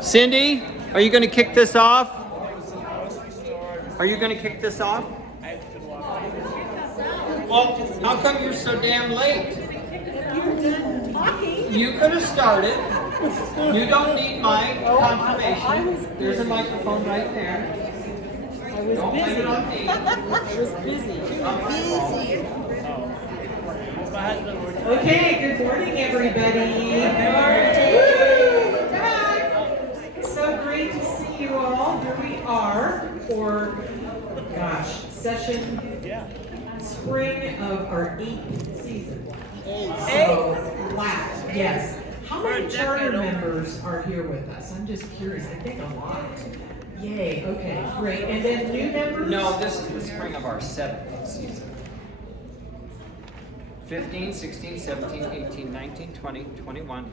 Cindy, are you going to kick this off? Are you going to kick this off? Well, how come you're so damn late? You could have started. You don't need my confirmation. There's a microphone right there. I was busy. I was busy. Okay, good morning, everybody. Good morning. We're back. So great to see you all. Here we are for, spring of our 8th season. So, wow, yes. How many charter members are here with us? I'm just curious. I think a lot. Yay, okay, great. And then new members? No, this is the spring of our 7th season. 15, 16, 17, 18, 19, 20, 21.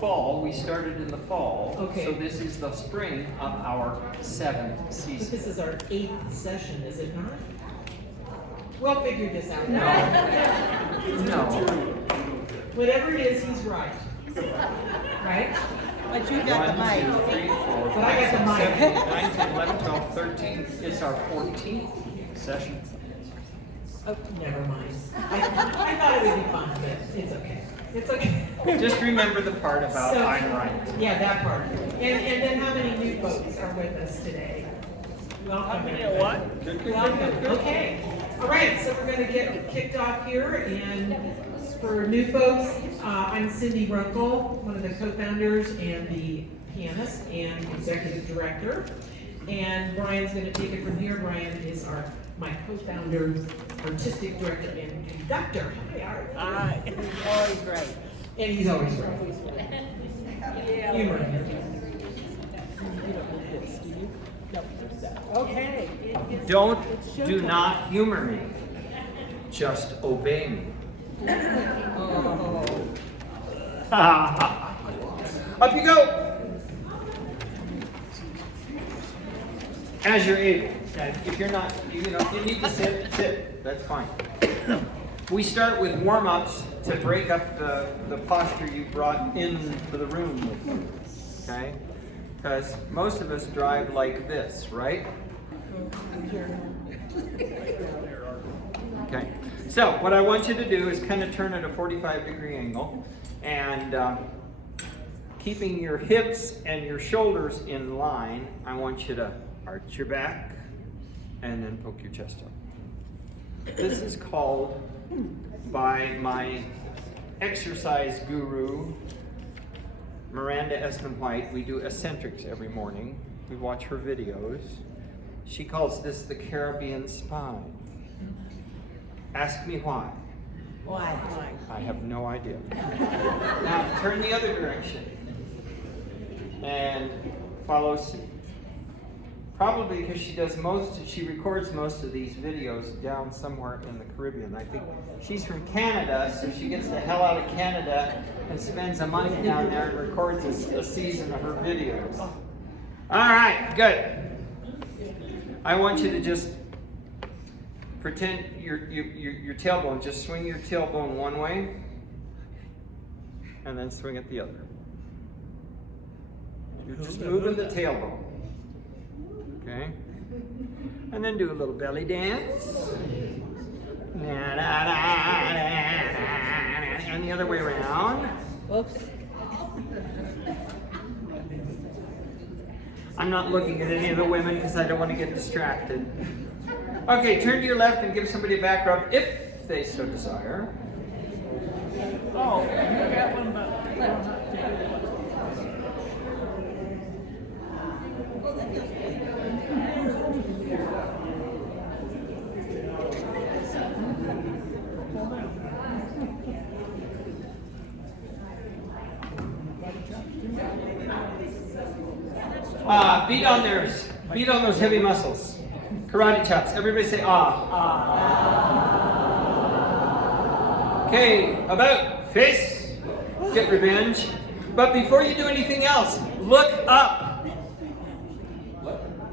Fall, we started in the fall. Okay. So this is the spring of our 7th But season. this is our 8th session, is it not? We'll figure this out. No. No. Whatever it is, he's right. Right? But you got the mic. 1, 2, 3, 4, But I got the 5, 6, mic. 7, 8, 9, 10, 11, 12, 13. It's our 14th session. Oh, never mind. I thought it would be fun, but it's okay. It's okay. Just remember the part about So- I'm right. Yeah, that part. And then how many new folks are with us today? Welcome. What? Welcome. Okay. All right, so we're going to get kicked off here. And for new folks, I'm Cindy Runkle, one of the co-founders and the pianist and executive director. And Brian's going to take it from here. Brian is my co-founder, artistic director, and conductor. Hi, He's always right. and he's always right. Humor him. Okay. Do not humor me. Just obey me. Up you go. As you're able. And if you're not, you need to sit. That's fine. We start with warm-ups to break up the posture you brought into the room with you. Okay? Because most of us drive like this, right? Okay. So what I want you to do is kind of turn at a 45-degree angle and keeping your hips and your shoulders in line, I want you to arch your back and then poke your chest up. This is called by my exercise guru, Miranda Esmond White. We do eccentrics every morning. We watch her videos. She calls this the Caribbean spine. Ask me why. Why? I have no idea. Now turn the other direction and follow suit. Probably because she records most of these videos down somewhere in the Caribbean. I think she's from Canada, so she gets the hell out of Canada and spends a month down there and records a season of her videos. All right, good. I want you to just pretend your tailbone, just swing your tailbone one way and then swing it the other. You're just moving the tailbone. Okay? And then do a little belly dance. And the other way around. Whoops. I'm not looking at any of the women because I don't want to get distracted. Okay, turn to your left and give somebody a back rub if they so desire. Oh, you got one, but you don't have to do it. Beat on those heavy muscles. Karate chops. Everybody say ah. Okay, about face. Get revenge. But before you do anything else, look up.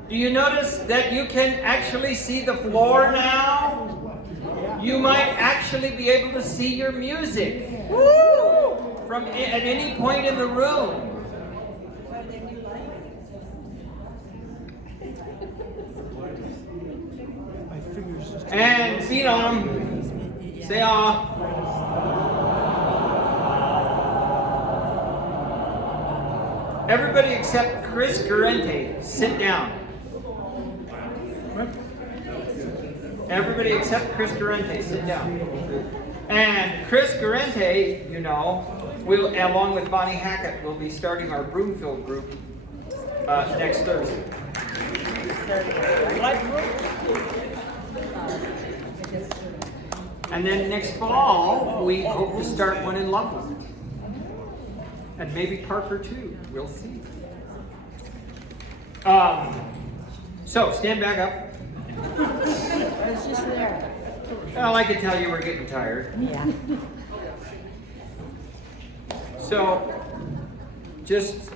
Do you notice that you can actually see the floor now? You might actually be able to see your music from at any point in the room. My fingers just. And beat on them. Say ah. Everybody except Chris Garente, sit down. Everybody except Chris Garente, sit down. And Chris Garente, you know, will, along with Bonnie Hackett, will be starting our Broomfield group next Thursday. And then next fall, we hope to start one in Loveland. And maybe Parker too. We'll see. So stand back up. I was just there. Well, I could tell you were getting tired. Yeah. So just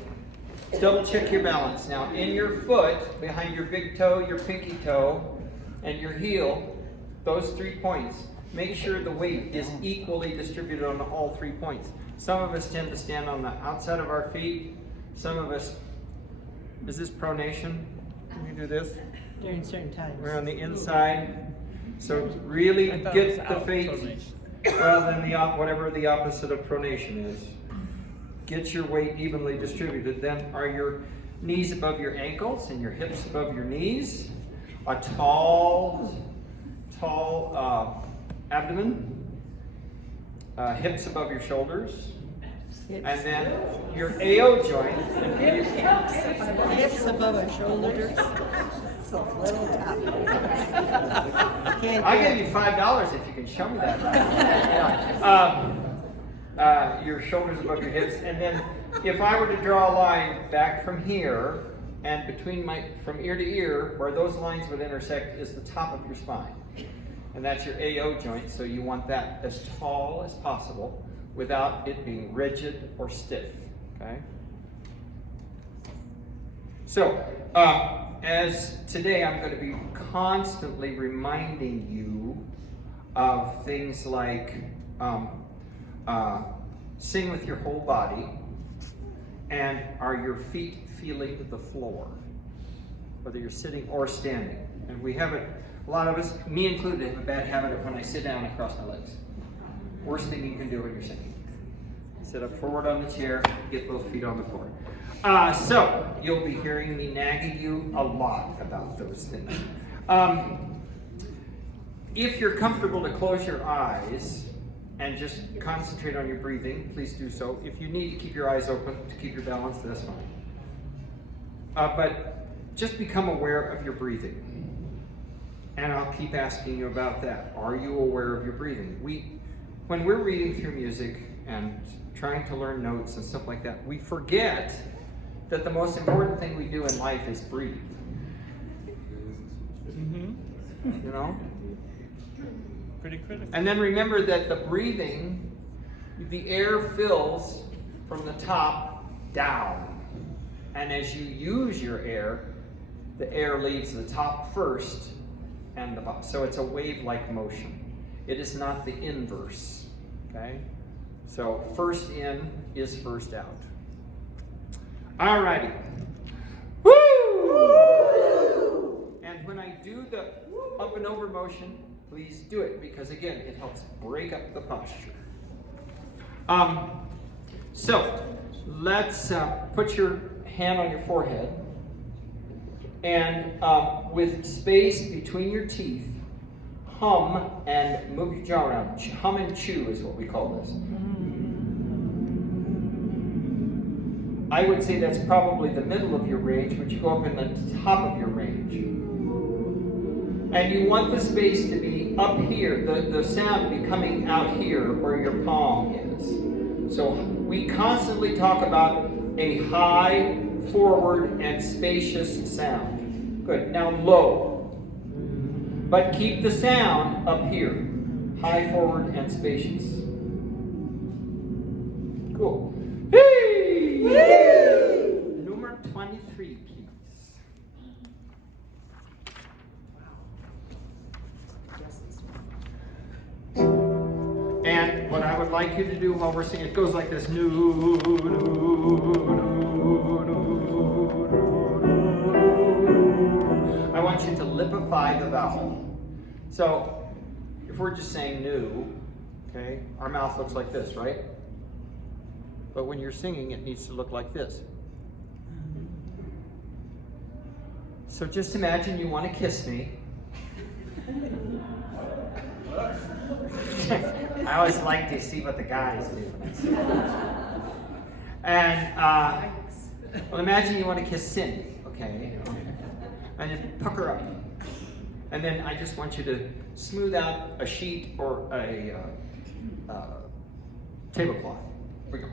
double check your balance. Now in your foot, behind your big toe, your pinky toe, and your heel, those 3 points, make sure the weight is equally distributed on all 3 points. Some of us tend to stand on the outside of our feet. Some of us, is this pronation? Can you do this? During certain times. We're on the inside. So really I thought get it was the out feet, pronation. well then whatever the opposite of pronation is. Get your weight evenly distributed. Then are your knees above your ankles and your hips above your knees. A tall abdomen. Hips above your shoulders. And then your AO joint. Hips above our shoulders. It's a little tough. Can't I'll do give it. you $5 if you can show me that. Yeah. Your shoulders above your hips, and then if I were to draw a line back from here and from ear to ear, where those lines would intersect is the top of your spine, and that's your AO joint. So you want that as tall as possible without it being rigid or stiff. Okay. So as today, I'm going to be constantly reminding you of things like sing with your whole body, and are your feet feeling the floor, whether you're sitting or standing. And we have it, a lot of us, me included, have a bad habit of when I sit down, I cross my legs. Worst thing you can do when you're singing. Sit up forward on the chair, get both feet on the floor. So, you'll be hearing me nagging you a lot about those things. If you're comfortable to close your eyes and just concentrate on your breathing, please do so. If you need to keep your eyes open to keep your balance, that's fine. But just become aware of your breathing. And I'll keep asking you about that. Are you aware of your breathing? When we're reading through music and trying to learn notes and stuff like that, we forget that the most important thing we do in life is breathe. Mm-hmm. You know? Pretty critical. And then remember that the breathing, the air fills from the top down. And as you use your air, the air leaves the top first and the bottom. So it's a wave-like motion. It is not the inverse. Okay? So first in is first out. Alrighty. Woo! And when I do the up and over motion, please do it, because again, it helps break up the posture. So let's put your hand on your forehead, and with space between your teeth, hum and move your jaw around. Hum and chew is what we call this. I would say that's probably the middle of your range, but you go up in the top of your range. And you want the space to be up here, the sound to be coming out here where your palm is. So we constantly talk about a high, forward, and spacious sound. Good. Now low. But keep the sound up here. High, forward, and spacious. Cool. Hey! Number 23, please. And what I would like you to do while we're singing, it goes like this. vowel. So if we're just saying new, okay, our mouth looks like this, right? But when you're singing, it needs to look like this. So just imagine you want to kiss me. I always like to see what the guys do. And, well, imagine you want to kiss Cindy, okay? And then pucker up. And then I just want you to smooth out a sheet or a tablecloth. Here we go.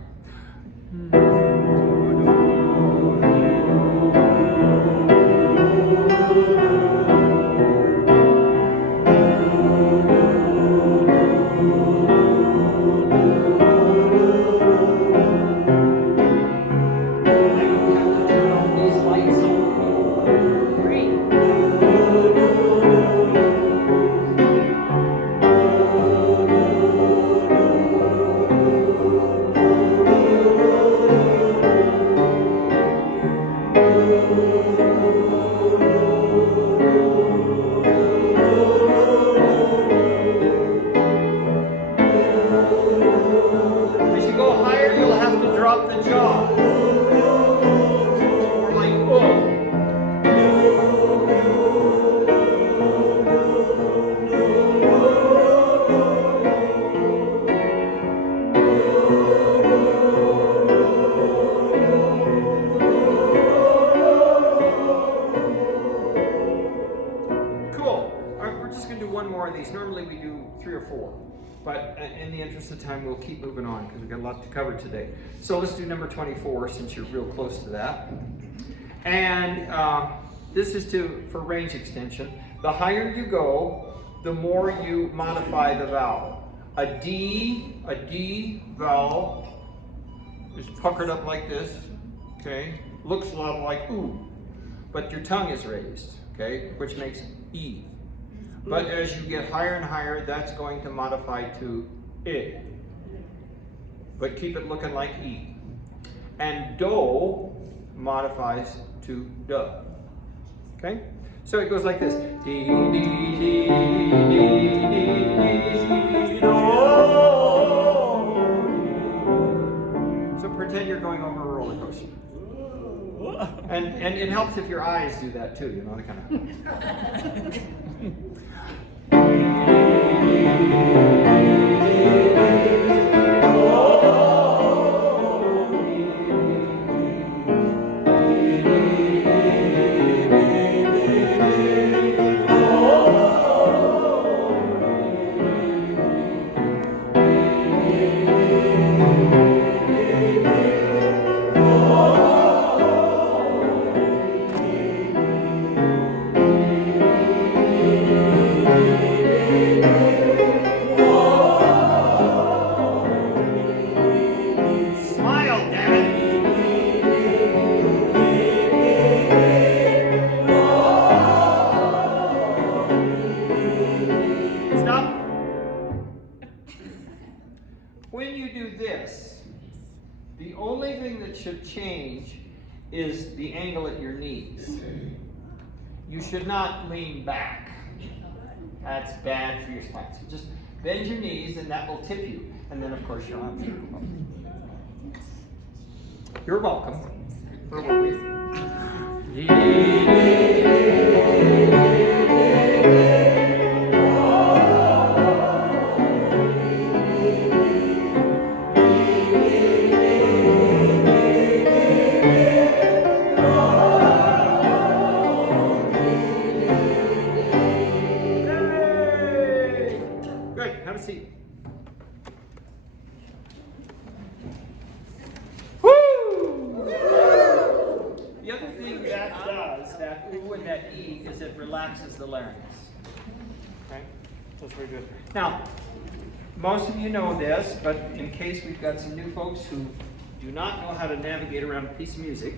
Normally we do 3 or 4, but in the interest of time, we'll keep moving on because we've got a lot to cover today. So let's do number 24 since you're real close to that. And this is for range extension. The higher you go, the more you modify the vowel. A D vowel is puckered up like this, okay? Looks a lot like ooh, but your tongue is raised, okay? Which makes E. But as you get higher and higher, that's going to modify to I. But keep it looking like E. And Do modifies to duh. Okay? So it goes like this. D, D, D, D, D, do. So pretend you're going over a roller coaster. And it helps if your eyes do that too, you know, the kind of. The only thing that should change is the angle at your knees. You should not lean back. That's bad for your spine. So just bend your knees and that will tip you. And then of course you'll have to. You're welcome. You're welcome. Have a seat. Woo! The other thing that does, that ooh and that E, is it relaxes the larynx. Okay? That's very good. Now, most of you know this, but in case we've got some new folks who do not know how to navigate around a piece of music,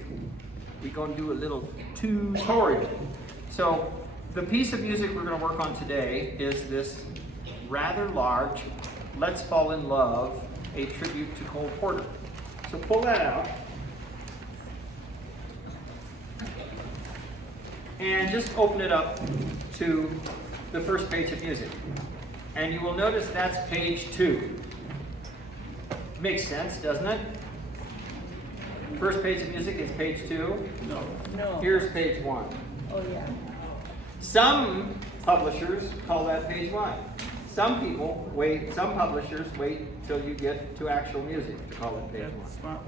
we're going to do a little tutorial. So, the piece of music we're going to work on today is this rather large Let's Fall in Love, a tribute to Cole Porter. So pull that out. And just open it up to the first page of music. And you will notice that's page 2. Makes sense, doesn't it? First page of music is page 2. No. Here's page 1. Oh, yeah. Some publishers call that page 1. Some publishers wait till you get to actual music to call it page 1. Smart.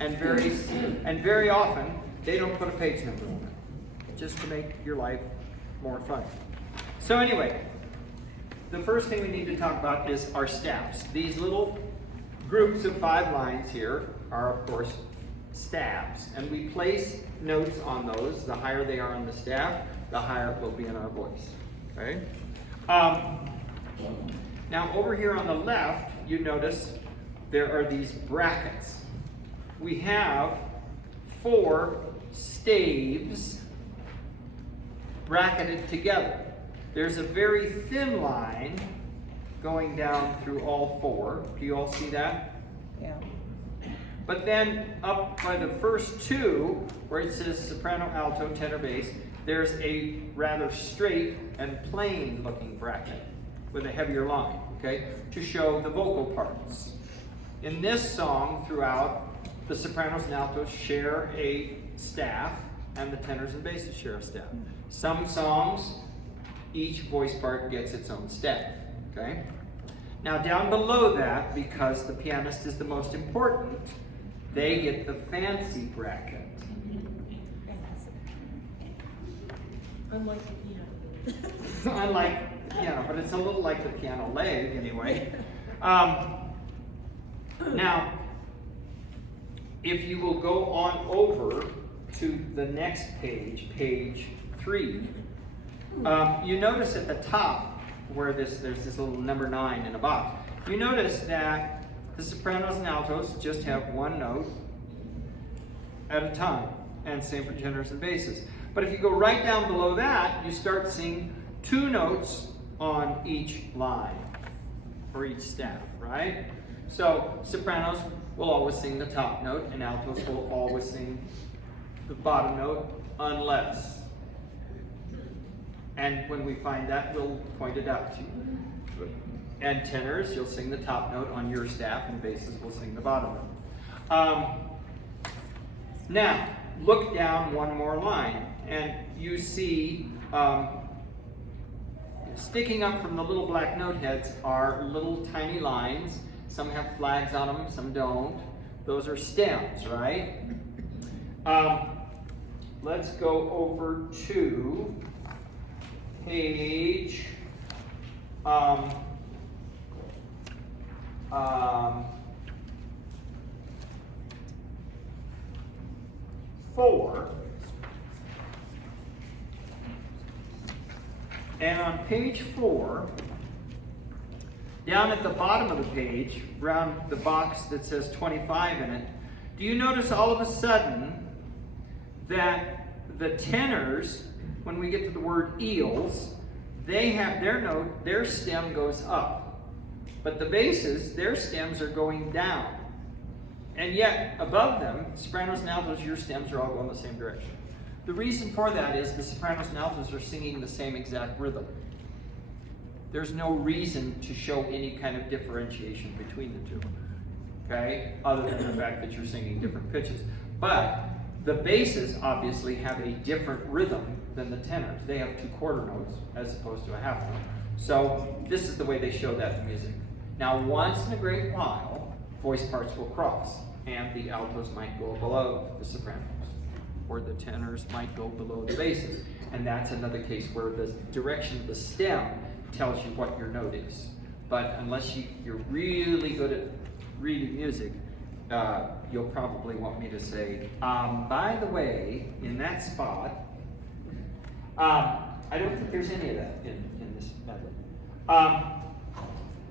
And very often, they don't put a page number on it, just to make your life more fun. So anyway, the first thing we need to talk about is our staffs. These little groups of 5 lines here are, of course, staffs. And we place notes on those. The higher they are on the staff, the higher it will be in our voice. Okay? Now, over here on the left, you notice there are these brackets. We have 4 staves bracketed together. There's a very thin line going down through all 4. Do you all see that? Yeah. But then up by the first 2, where it says soprano, alto, tenor, bass, there's a rather straight and plain looking bracket with a heavier line, okay, to show the vocal parts. In this song, throughout, the sopranos and altos share a staff, and the tenors and basses share a staff. Some songs, each voice part gets its own staff, okay? Now down below that, because the pianist is the most important, they get the fancy bracket. Unlike the piano. Unlike piano, but it's a little like the piano leg anyway. Now, if you will go on over to the next page, page 3, you notice at the top where there's this little number 9 in a box. You notice that the sopranos and altos just have 1 note at a time, and same for tenors and basses. But if you go right down below that, you start seeing 2 notes on each line, or each staff, right? So sopranos will always sing the top note, and altos will always sing the bottom note, unless. And when we find that, we'll point it out to you. And tenors, you'll sing the top note on your staff, and basses will sing the bottom note. Now, look down one more line, and you see sticking up from the little black note heads are little tiny lines. Some have flags on them, some don't. Those are stems, right? Let's go over to page 4. And on page 4, down at the bottom of the page, around the box that says 25 in it, do you notice all of a sudden that the tenors, when we get to the word eels, they have their note, their stem goes up. But the basses, their stems are going down. And yet, above them, sopranos and altos, your stems are all going the same direction. The reason for that is the sopranos and altos are singing the same exact rhythm. There's no reason to show any kind of differentiation between the two, okay? Other than the fact that you're singing different pitches. But the basses obviously have a different rhythm than the tenors. They have 2 quarter notes as opposed to a half note. So this is the way they show that in music. Now, once in a great while, voice parts will cross, and the altos might go below the sopranos, or the tenors might go below the basses. And that's another case where the direction of the stem tells you what your note is. But unless you're really good at reading music, you'll probably want me to say, by the way, in that spot, I don't think there's any of that in this method.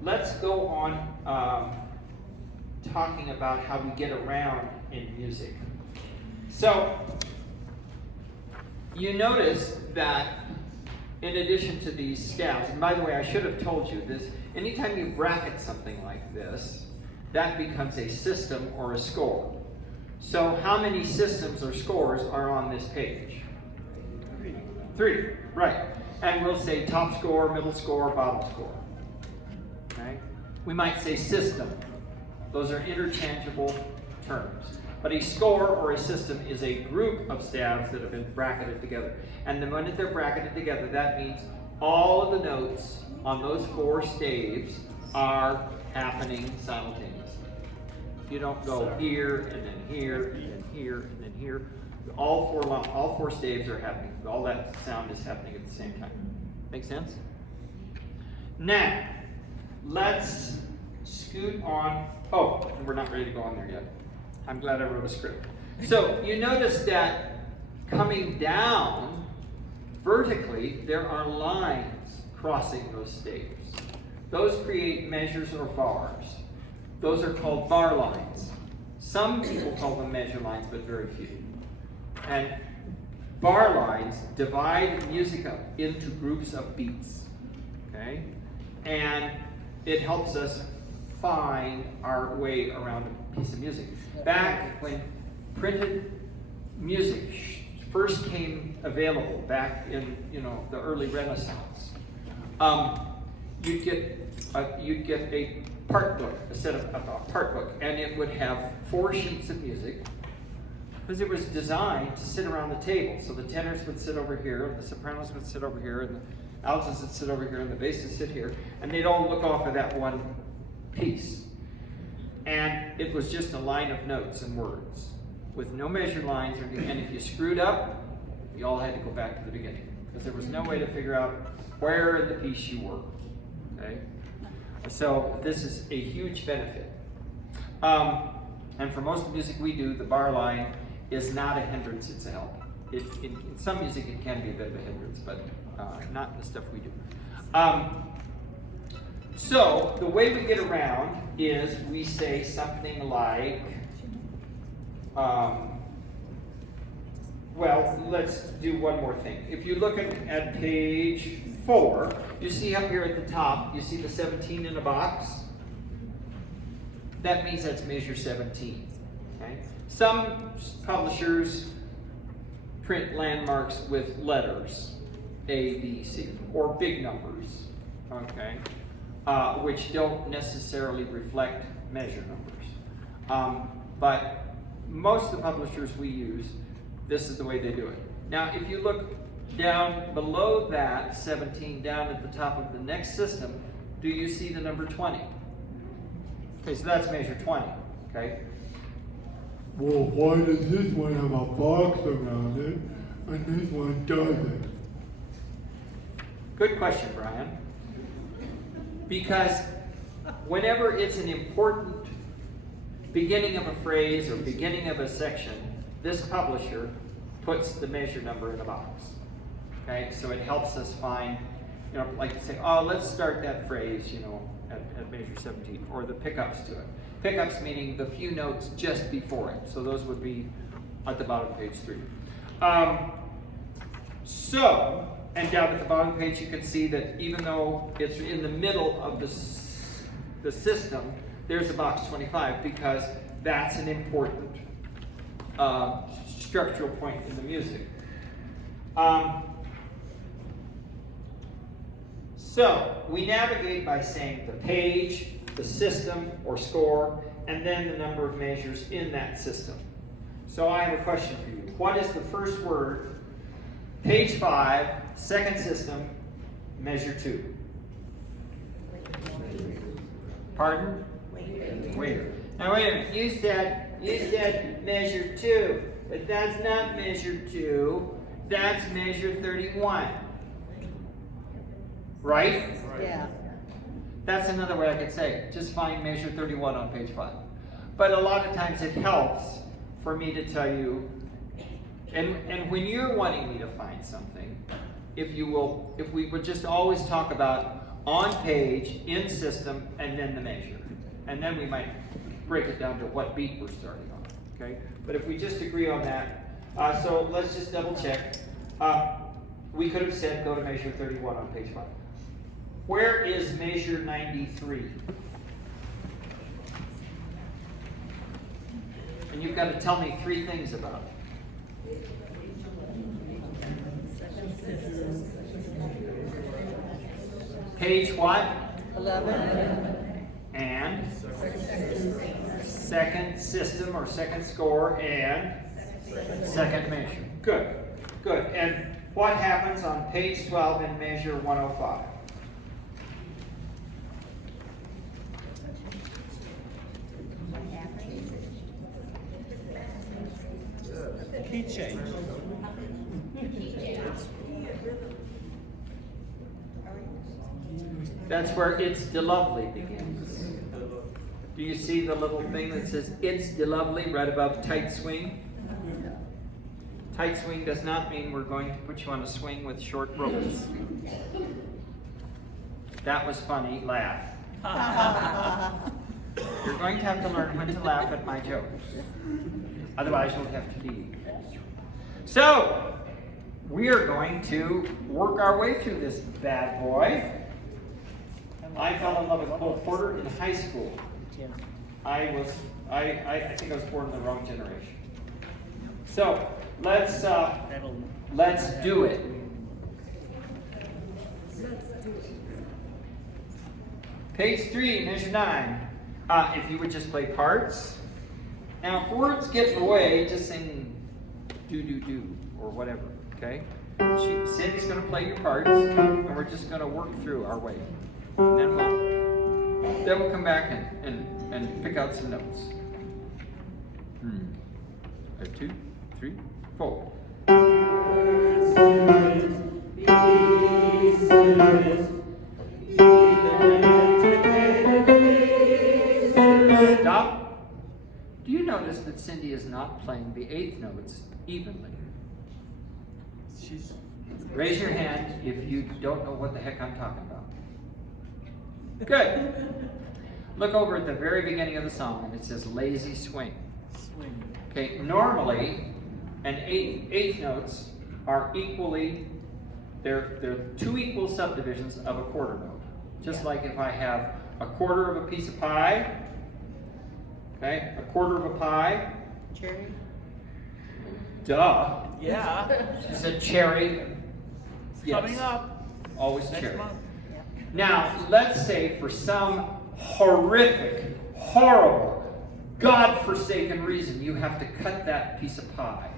Let's go on talking about how we get around in music. So, you notice that in addition to these staffs, and by the way, I should have told you this, anytime you bracket something like this, that becomes a system or a score. So how many systems or scores are on this page? 3, right. And we'll say top score, middle score, bottom score. Okay? We might say system. Those are interchangeable terms. But a score or a system is a group of stabs that have been bracketed together. And the minute they're bracketed together, that means all of the notes on those 4 staves are happening simultaneously. You don't go here, and then here, and then here, and then here. All four staves are happening. All that sound is happening at the same time. Make sense? Now, let's scoot on. Oh, we're not ready to go on there yet. I'm glad I wrote a script. So you notice that coming down vertically, there are lines crossing those staves. Those create measures or bars. Those are called bar lines. Some people call them measure lines, but very few. And bar lines divide music up into groups of beats. Okay? And it helps us find our way around a piece of music. Back when printed music first came available, back in the early Renaissance, you'd get a part book, a part book, and it would have 4 sheets of music, because it was designed to sit around the table. So the tenors would sit over here, and the sopranos would sit over here, and the altos would sit over here, and the bass would sit here, and they'd all look off of that one piece. And it was just a line of notes and words with no measured lines or anything. And if you screwed up, you all had to go back to the beginning, because there was no way to figure out where in the piece you were. Okay? So this is a huge benefit. And for most of the music we do, the bar line is not a hindrance, it's a help. In some music it can be a bit of a hindrance, but not in the stuff we do. So the way we get around is we say something like, well, let's do one more thing. If you look at page 4, you see up here at the top, you see the 17 in a box? That means that's measure 17. Okay? Some publishers print landmarks with letters, A, B, C, or big numbers, okay, which don't necessarily reflect measure numbers. But most of the publishers we use, this is the way they do it. Now, if you look down below that 17, down at the top of the next system, do you see the number 20? Okay, so that's measure 20, okay? Well, why does this one have a box around it and this one doesn't? Good question, Brian. Because whenever it's an important beginning of a phrase or beginning of a section, this publisher puts the measure number in a box. Okay, so it helps us find, like to say, oh, let's start that phrase, at measure 17, or the pickups to it. Pickups meaning the few notes just before it. So those would be at the bottom of page 3. And down at the bottom page, you can see that even though it's in the middle of the system, there's a box 25, because that's an important structural point in the music. So we navigate by saying the page, the system or score, and then the number of measures in that system. So I have a question for you. What is the first word? Page 5, second system, measure 2. Pardon? Waiter. Now wait a minute. You said measure 2, but that's not measure 2. That's measure 31. Right? Yeah. That's another way I could say it. Just find measure 31 on page 5. But a lot of times it helps for me to tell you, and when you're wanting me to find something, if we would just always talk about on page, in system, and then the measure. And then we might break it down to what beat we're starting on. Okay? But if we just agree on that, so let's just double check. We could have said go to measure 31 on page 5. Where is measure 93? And you've got to tell me 3 things about it. Page what? 11. And second system or second score and second measure. Good, good. And what happens on page 12 in measure 105? Key change. That's where It's de Lovely begins. Do you see the little thing that says It's de Lovely right above tight swing? Tight swing does not mean we're going to put you on a swing with short ropes. That was funny, laugh. You're going to have to learn when to laugh at my jokes. Otherwise you'll have to leave. So, we are going to work our way through this bad boy. I fell in love with Cole Porter in high school. I think I was born in the wrong generation. So, let's do it. Page 3, measure 9. If you would just play parts. Now, if words get in the way, just sing do, or whatever, okay? Cindy's going to play your parts, and we're just going to work through our way. And then we'll come back and pick out some notes. 2, 3, 4. Stop. Do you notice that Cindy is not playing the eighth notes evenly? Raise your hand if you don't know what the heck I'm talking about. Good. Look over at the very beginning of the song and it says lazy swing. Okay, normally an eighth notes are equally, they're two equal subdivisions of a quarter note. Just like if I have a quarter of a piece of pie, okay, a quarter of a pie. Cherry? Duh. Yeah. She said cherry. Yes. Coming up. Always Next cherry. month. Now, let's say for some horrific, horrible, God-forsaken reason, you have to cut that piece of pie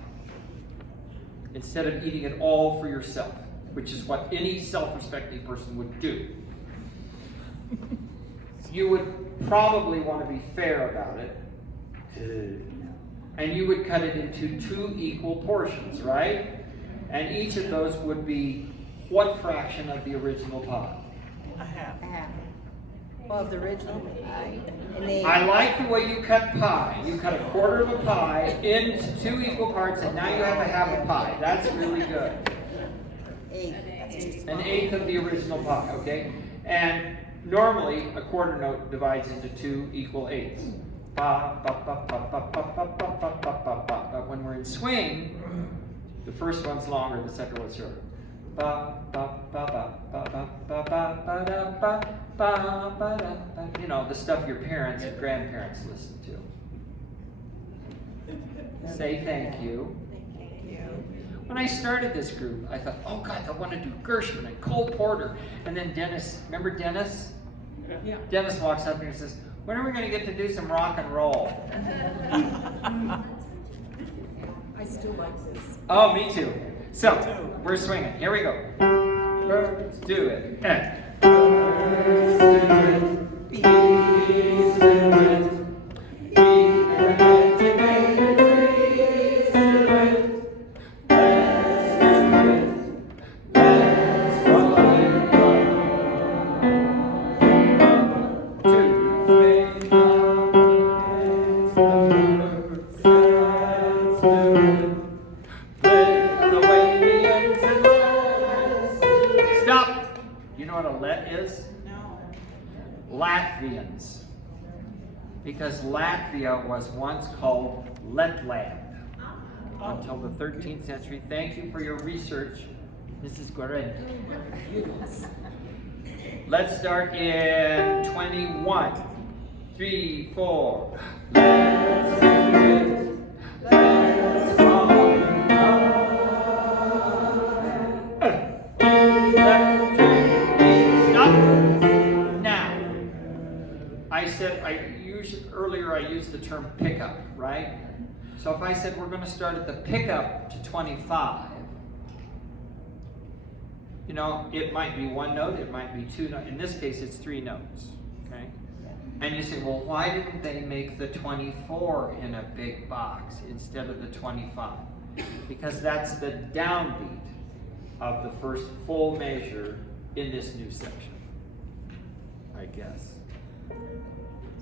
instead of eating it all for yourself, which is what any self-respecting person would do. You would probably want to be fair about it, and you would cut it into 2 equal portions, right? And each of those would be what fraction of the original pie? A half. Well, the original pie. I like the way you cut pie. You cut a quarter of a pie into 2 equal parts, and now you have a half a pie. That's really good. An eighth of the original pie, okay? And normally, a quarter note divides into 2 equal eighths. Ba, ba, ba, ba, ba, ba, ba, ba, ba, ba, ba, ba. But when we're in swing, the first one's longer, the second one's shorter. Ba, ba, ba, ba, ba, ba, ba, ba, ba, da, ba, ba, ba, da, ba. You know, the stuff your parents and grandparents listen to. Say thank you. When I started this group, I thought, oh God, I want to do Gershwin and Cole Porter. And then Dennis, remember Dennis? Yeah. Dennis walks up here and says, when are we going to get to do some rock and roll? I still like this. Oh, me too. So, we're swinging. Here we go. Birds do it. Birds do it. Bees do it. Latvians, because Latvia was once called Letland until the 13th century. Thank you for your research, Mrs. Guarente. Let's start in 21. 3, 4. Let's do it. Let's fall in love. use the term pickup, right? So if I said we're going to start at the pickup to 25, you know, it might be one note, it might be two notes. In this case, it's 3 notes, okay? And you say, well, why didn't they make the 24 in a big box instead of the 25? Because that's the downbeat of the first full measure in this new section, I guess.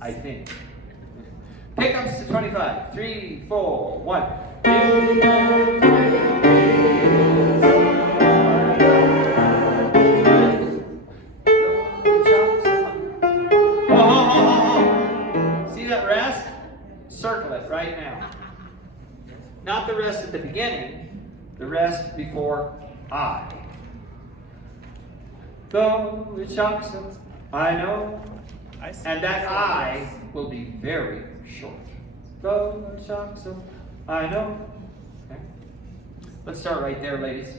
I think. Pickups to 25. 3, 4, 1. See that rest? Circle it right now. Not the rest at the beginning, the rest before I. Though it shocks them, I know. And that I will be very short. Though it shocks them, I know. Okay. Let's start right there, ladies.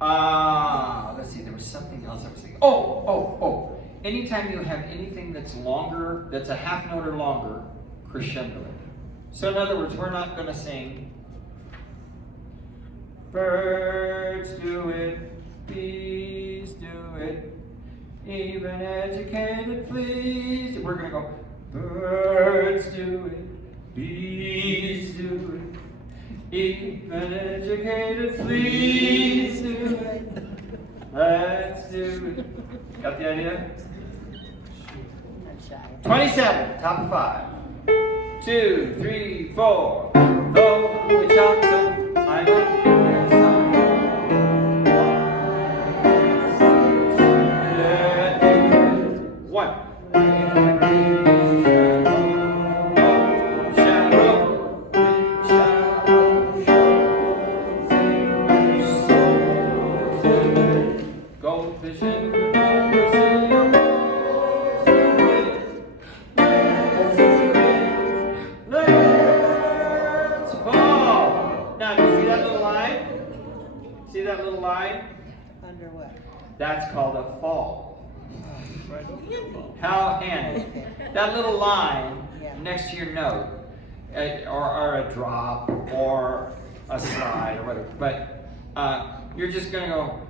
Let's see, there was something else I was thinking. Oh. Anytime you have anything that's longer, that's a half note or longer, crescendo it. So in other words, we're not going to sing birds do it, bees do it, even educated fleas. We're going to go birds do it, bees do it, even educated fleas do it. Let's do it. Got the idea? 27, top of 5. 2, 3, 4. Though we talk some, I know there's some. 1. Under what? That's called a fall. How handy. That little line next to your note, or a drop, or a slide, or whatever. But you're just going to go,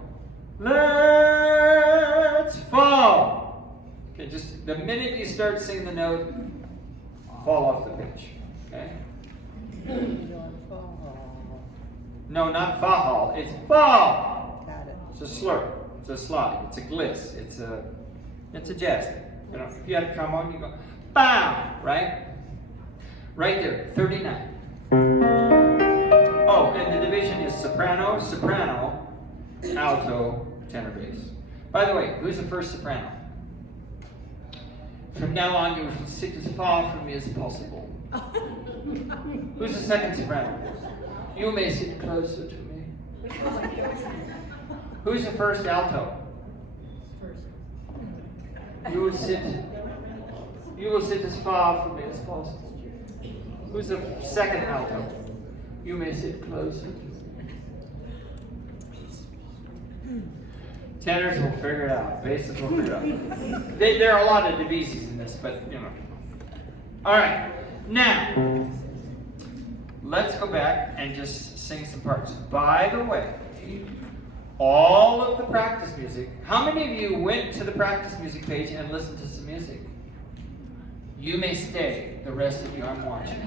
let's fall. Okay, just the minute you start singing the note, fall off the pitch. Okay? No, not fall. It's fall. Got it. It's a slur. It's a slide. It's a gliss. It's a jazz. You know, if you had a trombone, you go, bam, right? Right there, 39. Oh, and the division is soprano, soprano, alto, tenor bass. By the way, who's the first soprano? From now on, you will sit as far from me as possible. Who's the second soprano? You may sit closer to me. Who's the first alto? You will sit as far from me as possible. Who's the second alto? You may sit closer to me. Tenors will figure it out. Basses will figure it out. There are a lot of divisions in this, but you know. All right, now let's go back and just sing some parts. By the way, all of the practice music. How many of you went to the practice music page and listened to some music? You may stay. The rest of you, I'm watching.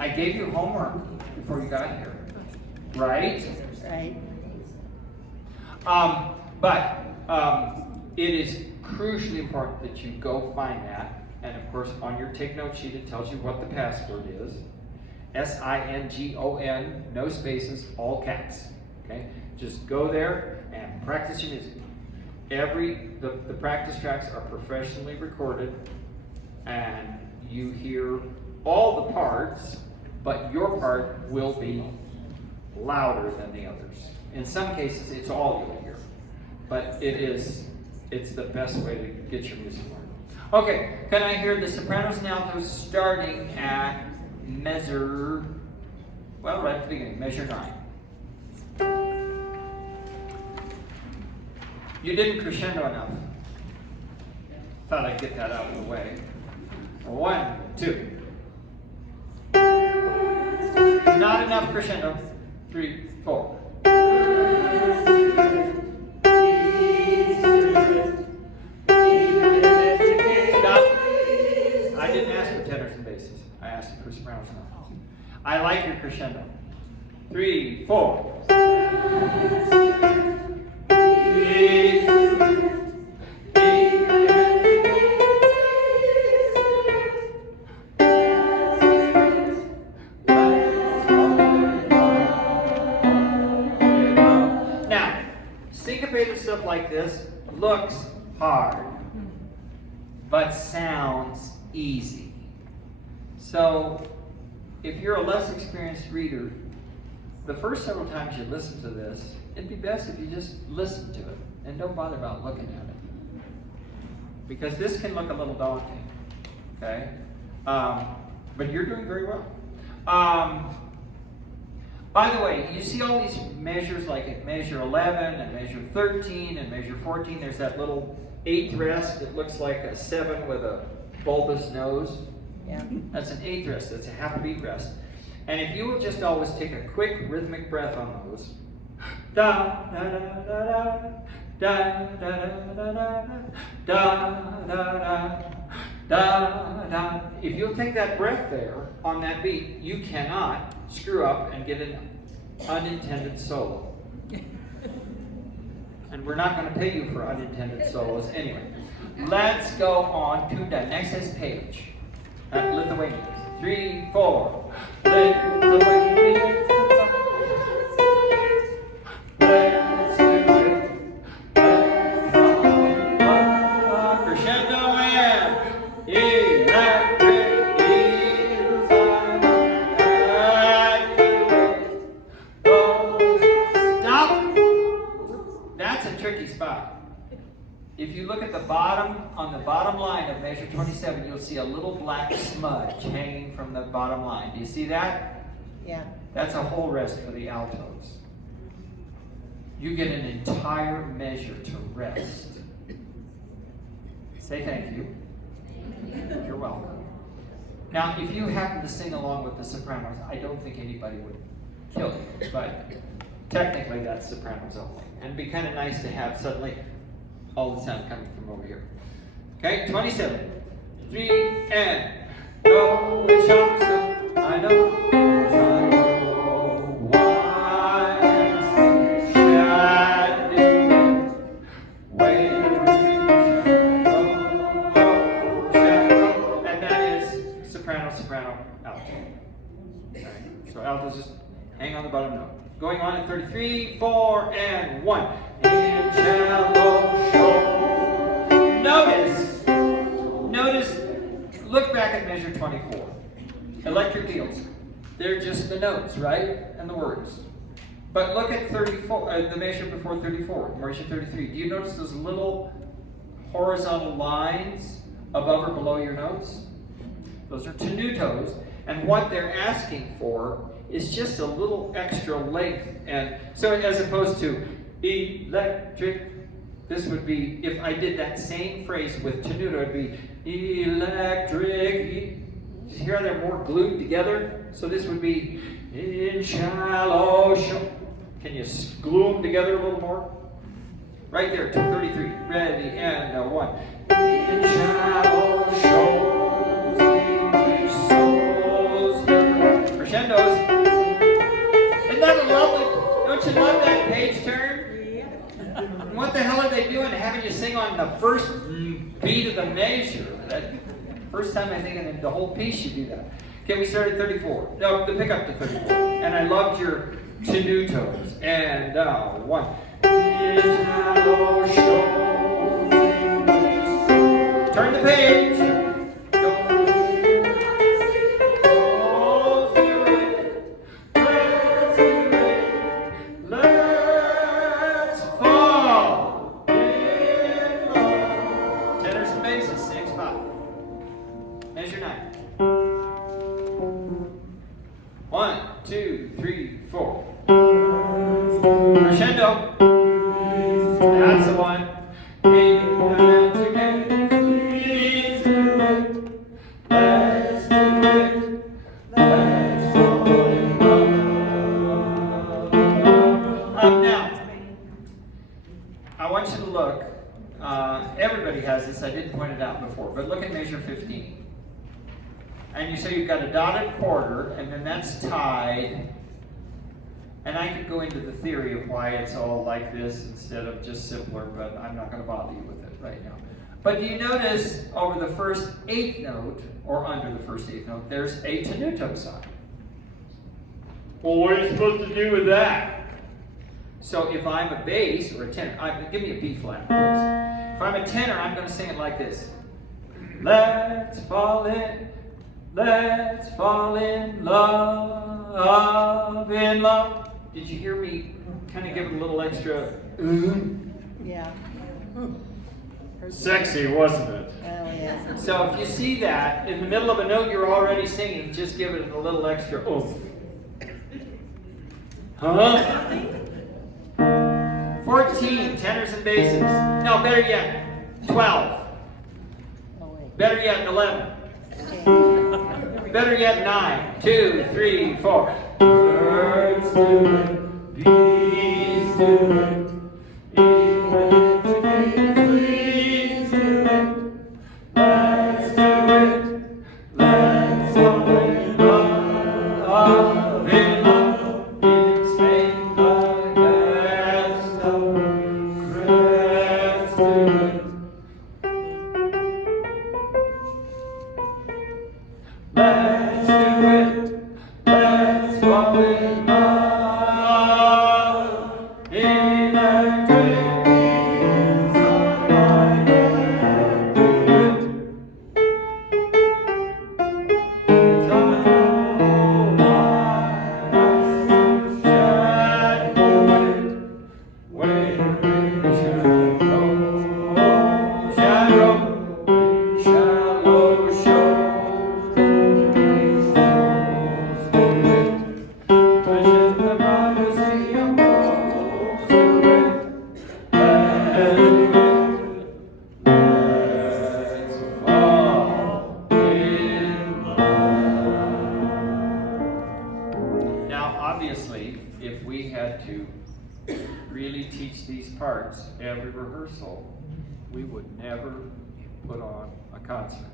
I gave you homework before you got here, right? Right. But it is crucially important that you go find that. And of course, on your take note sheet, it tells you what the password is. SINGON, no spaces, all caps. Okay? Just go there and practice your music. The practice tracks are professionally recorded, and you hear all the parts, but your part will be louder than the others. In some cases, it's all you'll hear, but it's the best way to get your music learned. Okay, can I hear the sopranos and altos starting at measure, well, right at the beginning, measure 9. You didn't crescendo enough. Thought I'd get that out of the way. 1, 2. Not enough crescendo. 3, 4. Stop. I didn't ask for tenors and basses. I asked for sopranos and altos. I like your crescendo. 3, 4. Now, syncopated stuff like this looks hard, but sounds easy. So, if you're a less experienced reader, the first several times you listen to this, it'd be best if you just listen to it and don't bother about looking at it. Because this can look a little daunting, okay? But you're doing very well. By the way, you see all these measures like at measure 11 and measure 13 and measure 14. There's that little 8th rest. It looks like a 7 with a bulbous nose. Yeah. That's an 8th rest. That's a half a beat rest. And if you will just always take a quick rhythmic breath on those, da da da da da da da da da da. If you'll take that breath there on that beat, you cannot screw up and get an unintended solo. And we're not going to pay you for unintended solos anyway. Let's go on to the next page. Lithuanians. 3, 4. Lithuanians. Let's do it. Crescendo and electric eels. Stop. That's a tricky spot. If you look at the bottom, on the bottom line of measure 27, you'll see a little black smudge hanging from the bottom line. Do you see that? Yeah. That's a whole rest for the altos. You get an entire measure to rest. Say thank you. You're welcome. Now, if you happen to sing along with the sopranos, I don't think anybody would kill you, but technically that's sopranos only. And it'd be kind of nice to have suddenly all the sound coming from over here. Okay, 27. 3 and go with chunks of I know. Why shall do wait? And that is soprano, soprano, alto. Okay, so altos just hang on the bottom note. Going on at 33, 4 and 1. In shallow show. Notice, look back at measure 24. Electric eels. They're just the notes, right? And the words. But look at 34, the measure before 34, measure 33. Do you notice those little horizontal lines above or below your notes? Those are tenutos. And what they're asking for is just a little extra length. And so as opposed to electric, this would be, if I did that same phrase with tenuto, it'd be electric. Here they're more glued together. So this would be in shallow show. Can you glue them together a little more? Right there, 233. Ready, and 1. In shallow shows, English souls. Crescendos. Isn't that lovely? Don't you love that page turn? What the hell are they doing having you sing on the first beat of the measure? That first time I think in the whole piece you do that. Okay, we start at 34. No, the pick up to 34. And I loved your tenutos. And 1. Turn the page. Measure 9. 1, 2, 3, 4. Crescendo. That's the one. 15. And you say you've got a dotted quarter, and then that's tied. And I could go into the theory of why it's all like this instead of just simpler, but I'm not going to bother you with it right now. But do you notice over the first eighth note, or under the first eighth note, there's a tenuto sign? Well, what are you supposed to do with that? So if I'm a bass or a tenor, give me a B flat, please. If I'm a tenor, I'm going to sing it like this. Let's fall in love, in love. Did you hear me kind of give it a little extra? Yeah. Sexy, wasn't it? Oh, yeah. So if you see that, in the middle of a note you're already singing, just give it a little extra oomph. Huh? 14, tenors and basses. No, better yet, 12. Oh, wait. Better yet, 11. Okay. Better yet, 9. 2, 3, 4. Birds do it, bees do it, please do it. Let's do it. Let's fall in love, in love. In Spain, the best of friends do it. Let's do it. Let's fall in love in the dreams of my head. It's all I must shall do it. Where we shall go, shallow shore. Now, obviously, if we had to really teach these parts every rehearsal, we would never put on a concert.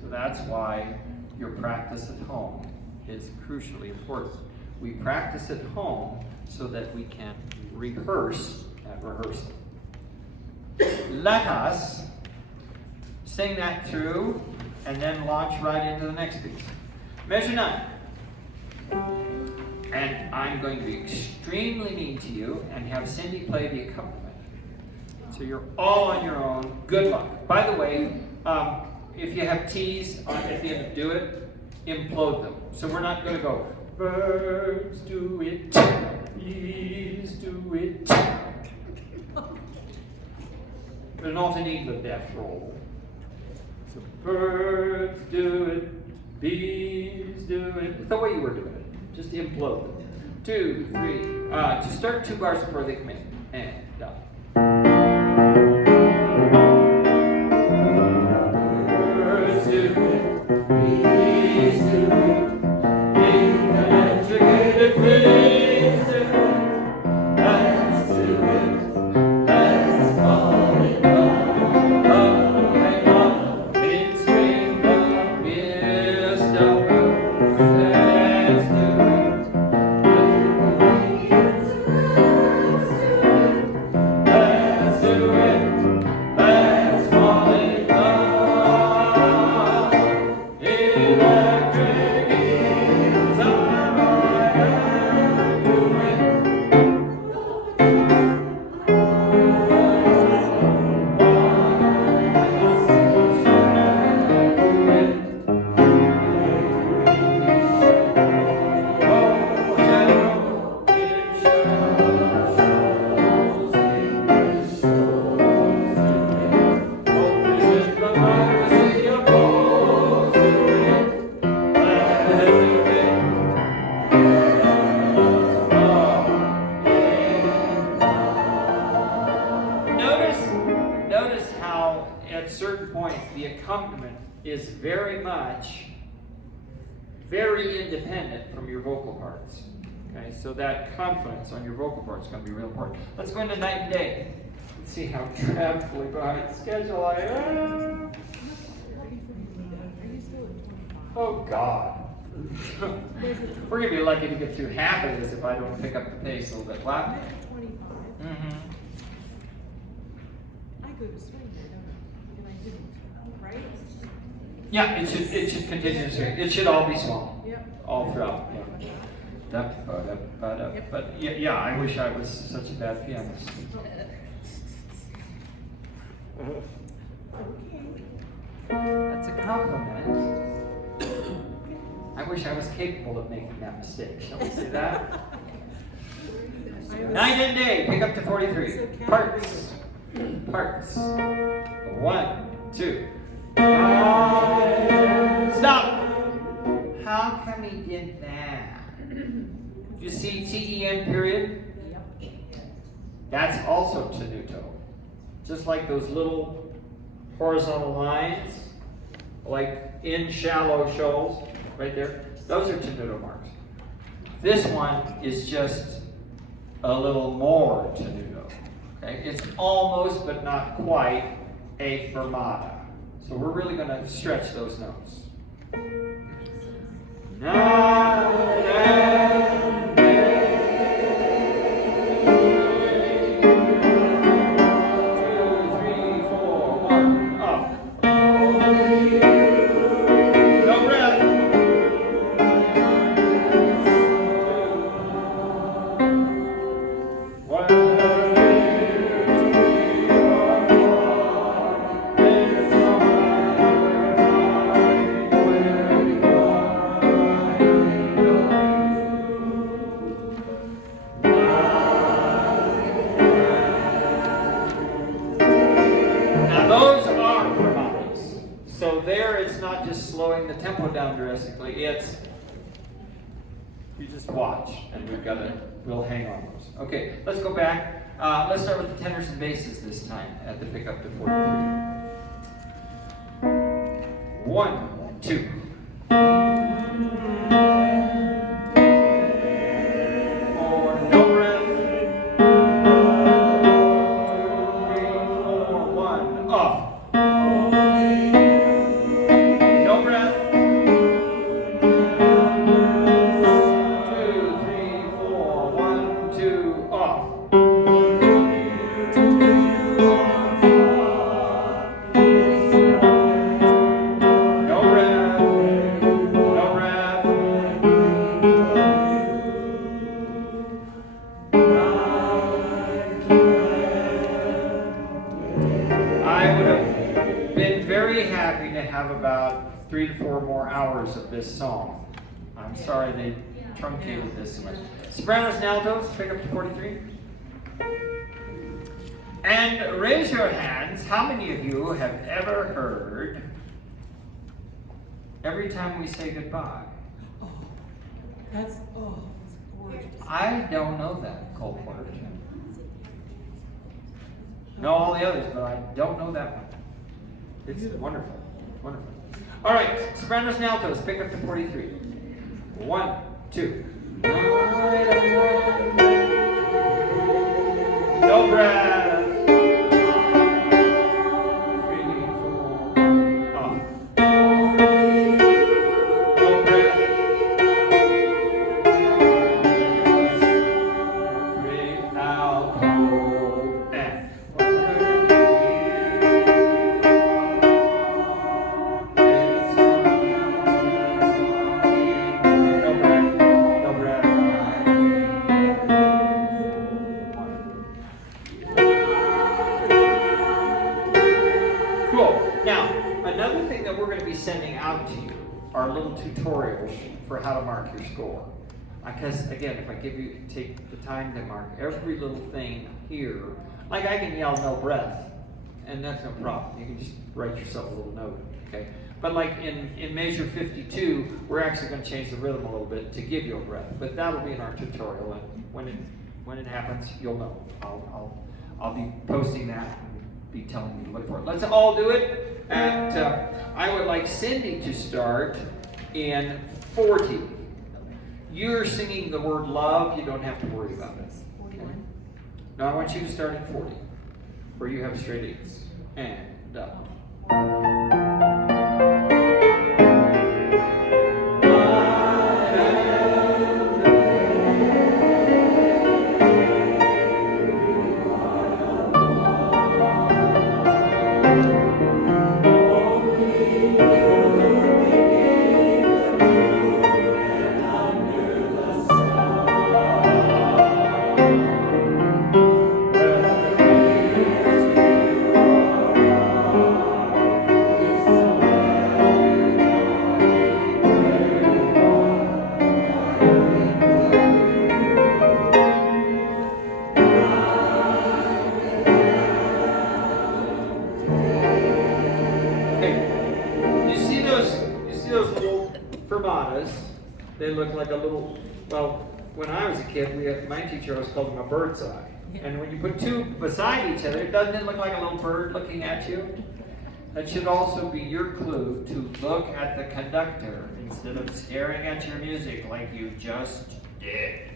So that's why your practice at home is crucially important. We practice at home so that we can rehearse at rehearsal. Let us sing that through and then launch right into the next piece. Measure 9. And I'm going to be extremely mean to you and have Cindy play the accompaniment. So you're all on your own. Good luck. By the way, if you have T's at the end of do it, implode them. So we're not going to go, birds do it, bees do it. But an alternate death roll. So birds do it, bees do it. The way you were doing it. Just implode them. 2, 3. Just start 2 bars before they come in. And done. Birds do it, bees do it, electrocuted fleas do it. Let's do it. Let's fall in love, love and love. In spring, the mist of roses. Let's do it. Let's do it. Let's fall in love. Electric is our right to Notice how at certain points the accompaniment is very independent from your vocal parts. Okay, so that confidence on your vocal parts is going to be real important. Let's go into night and day. Let's see how dreadfully behind schedule I am. Oh God. We're gonna be lucky to get through half of this if I don't pick up the pace a little bit. Wow. 25. Mm-hmm. I go to swing there, don't I? And I didn't, right? Yeah, it should continue to swing. It should all be small. Yep. All throughout. Yeah. But yeah, I wish I was such a bad pianist. That's a compliment. I wish I was capable of making that mistake. Shall we say that? Night and day, pick up to 43. Parts. Parts. 1, 2. Stop. How come he did that? You see TEN period? That's also tenuto. Just like those little horizontal lines, like in shallow shoals, right there. Those are tenuto marks. This one is just a little more tenuto. Okay? It's almost, but not quite, a fermata. So we're really going to stretch those notes. Slowing the tempo down drastically. It's, you just watch, and we'll hang on those. Okay, let's go back. Let's start with the tenors and basses this time at the pickup to 43. 1, 2. About 3 to 4 more hours of this song. I'm sorry they truncated this so much. Sopranos and altos, pick up to 43. And raise your hands, how many of you have ever heard Every Time We Say Goodbye? That's gorgeous. I don't know that, Cole Porter. Know all the others, but I don't know that one. It's wonderful. Wonderful. All right, sopranos and altos, pick up to 43. 1, 2. No breath. 3, 4, off. No breath. 3, out, hold, and. Sending out to you are little tutorials for how to mark your score. Because again, if I take the time to mark every little thing here, like I can yell no breath, and that's no problem. You can just write yourself a little note, okay? But like in measure 52, we're actually going to change the rhythm a little bit to give you a breath. But that'll be in our tutorial, and when it happens, you'll know. I'll be posting that and be telling you to look for it. Let's all do it. And I would like Cindy to start in 40. You're singing the word love. You don't have to worry about it. 41. Now I want you to start at 40, where you have straight eights. And those little fermatas. They look like a little, well, when I was a kid, my teacher always called them a bird's eye. And when you put two beside each other, doesn't it look like a little bird looking at you? That should also be your clue to look at the conductor instead of staring at your music like you just did.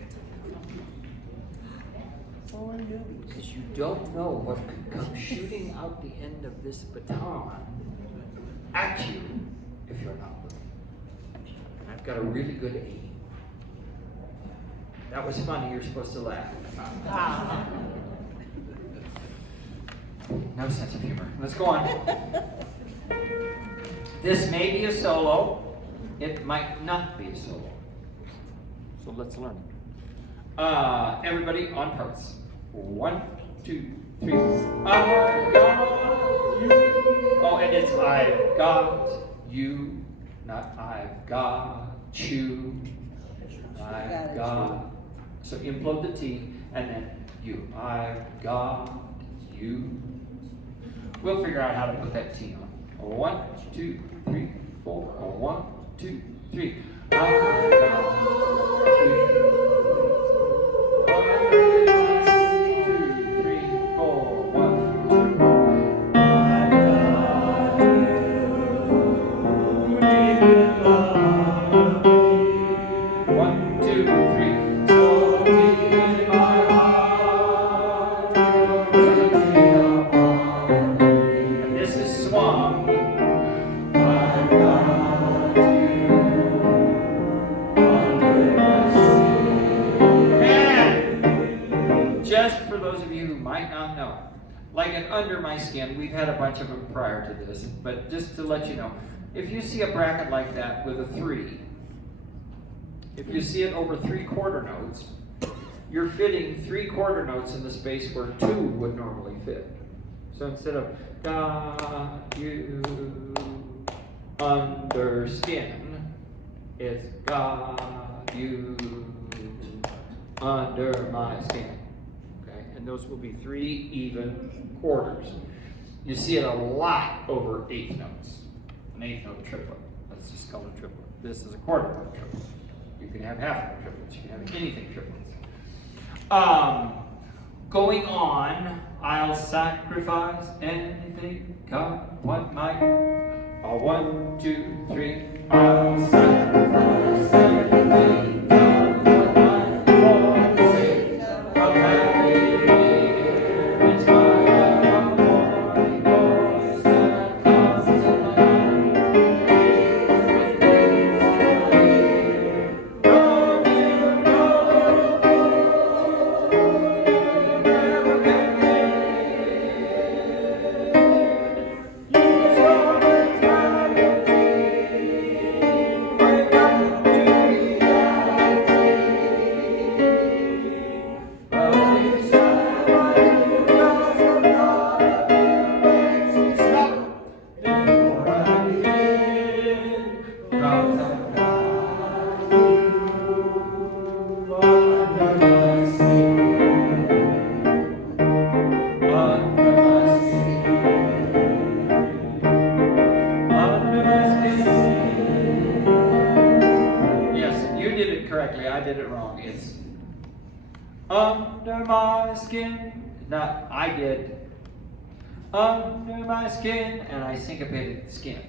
Because you don't know what could come shooting out the end of this baton at you if you're not looking. I've got a really good aim. That was funny, you're supposed to laugh. No sense of humor. Let's go on. This may be a solo. It might not be a solo. So let's learn it. Everybody on parts. 1, 2, 3. I've got you. Oh, and it's I've got you, not I've got you. I've got. So implode the T and then you. I've got you. We'll figure out how to put that T on. 1, 2, 3, 4. 1, 2, 3. I've got you. 1, 2, 3, 4. 1, 2. I've got you. Deep in love. 1, 2, 3. So deep in my heart. And this is swung. I've got you under my skin. And just for those of you who might not know, like an Under My Skin, we've had a bunch of them prior to this, but just to let you know, if you see a bracket like that with a 3, if you see it over 3 quarter notes, you're fitting 3 quarter notes in the space where 2 would normally fit. So instead of got you under skin, it's got you under my skin. Okay, and those will be 3 even quarters. You see it a lot over 8th notes. An 8th note triplet. Let's just call it triplet. This is a quarter note triplet. You can have half note triplets. You can have anything triplets. Going on, I'll sacrifice anything, God, what might. 1, 2, 3. I'll sacrifice anything, God, what might. For the sake of having you. It's my morning voice that comes alive. With things in my ear. Don't you know, never can use your mentality. Wake up to reality. But each time I do, cause the thought of you makes me stop before I begin. Cause I've got you under my skin. Under my skin. Under my skin. Yes, you did it correctly. I did it wrong. It's under my skin. Not I did. Under my skin, and I syncopated skin.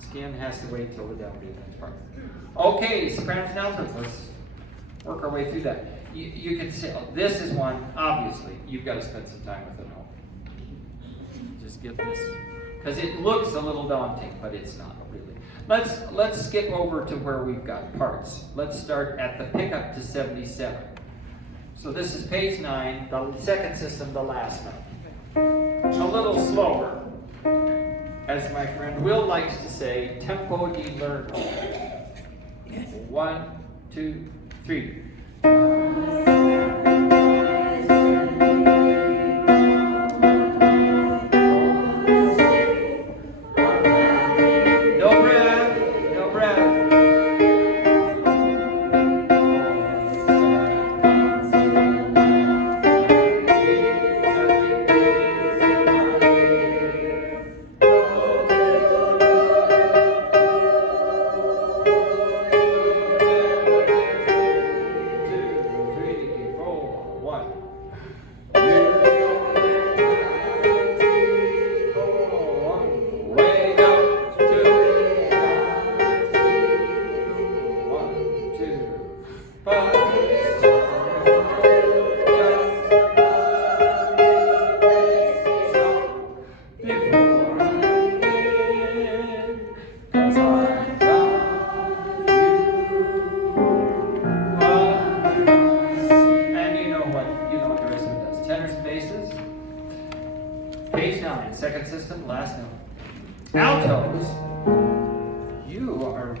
Skin has to wait till the downbeat next part. Okay, sopranos and altos. Let's work our way through that. You can see this is one. Obviously, you've got to spend some time with it all. Just get this, because it looks a little daunting, but it's not really. Let's skip over to where we've got parts. Let's start at the pickup to 77. So this is page 9, the second system, the last note. A little slower. As my friend Will likes to say, tempo di learn. 1, 2, 3. No breath, no breath.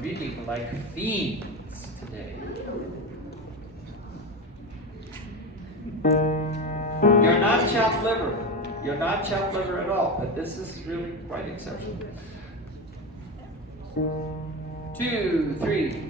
really like fiends today. You're not chopped liver. You're not chopped liver at all, but this is really quite exceptional. 2, 3.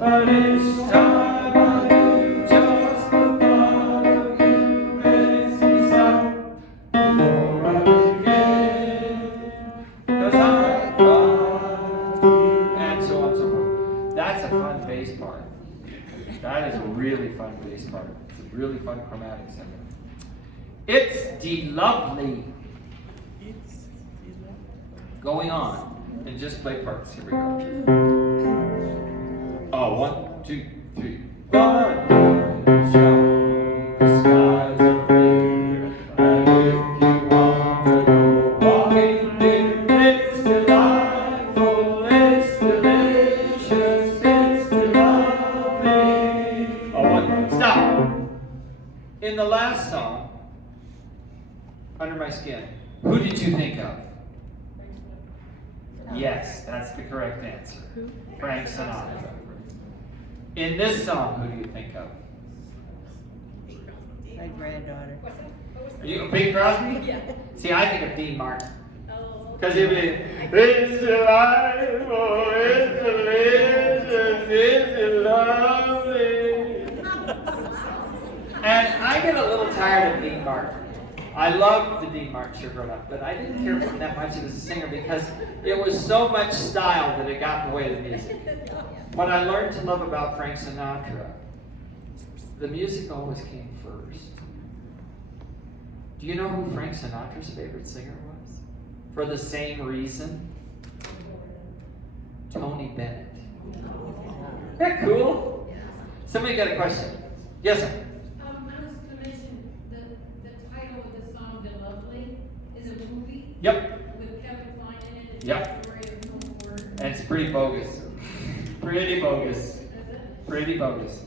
But each time I do, just the thought of you makes me stop before I begin. 'Cause I'm fine, and so on and so forth. That's a fun bass part. That is a really fun bass part. It's a really fun chromatic section. It's de-lovely. Going on, and just play parts. Here we go. Oh, 1, 2, 3. One, shout, the skies are blue, and if you want to go walking there, it's delightful, it's delicious, it's lovely. Oh, 1, stop. In the last song, Under My Skin, who did you think of? Yes, that's the correct answer. Frank Sinatra. In this song, who do you think of? My granddaughter. Are you Bing Crosby? Yeah. See, I think of Dean Martin. Oh. Because he'd be, it's delightful, it's delicious, it's lovely. And I get a little tired of Dean Martin. I loved the Dean Martin show growing up, but I didn't care for him that much as a singer because it was so much style that it got in the way of the music. What I learned to love about Frank Sinatra, the music always came first. Do you know who Frank Sinatra's favorite singer was? For the same reason? Tony Bennett. Isn't that cool? Somebody got a question? Yes, sir. I was going to mention the title of the song, "The Lovely," is a movie. Yep. With Kevin Kline in it. It's Yep. the story of no more. And it's pretty bogus. Pretty bogus. Is it? Pretty bogus.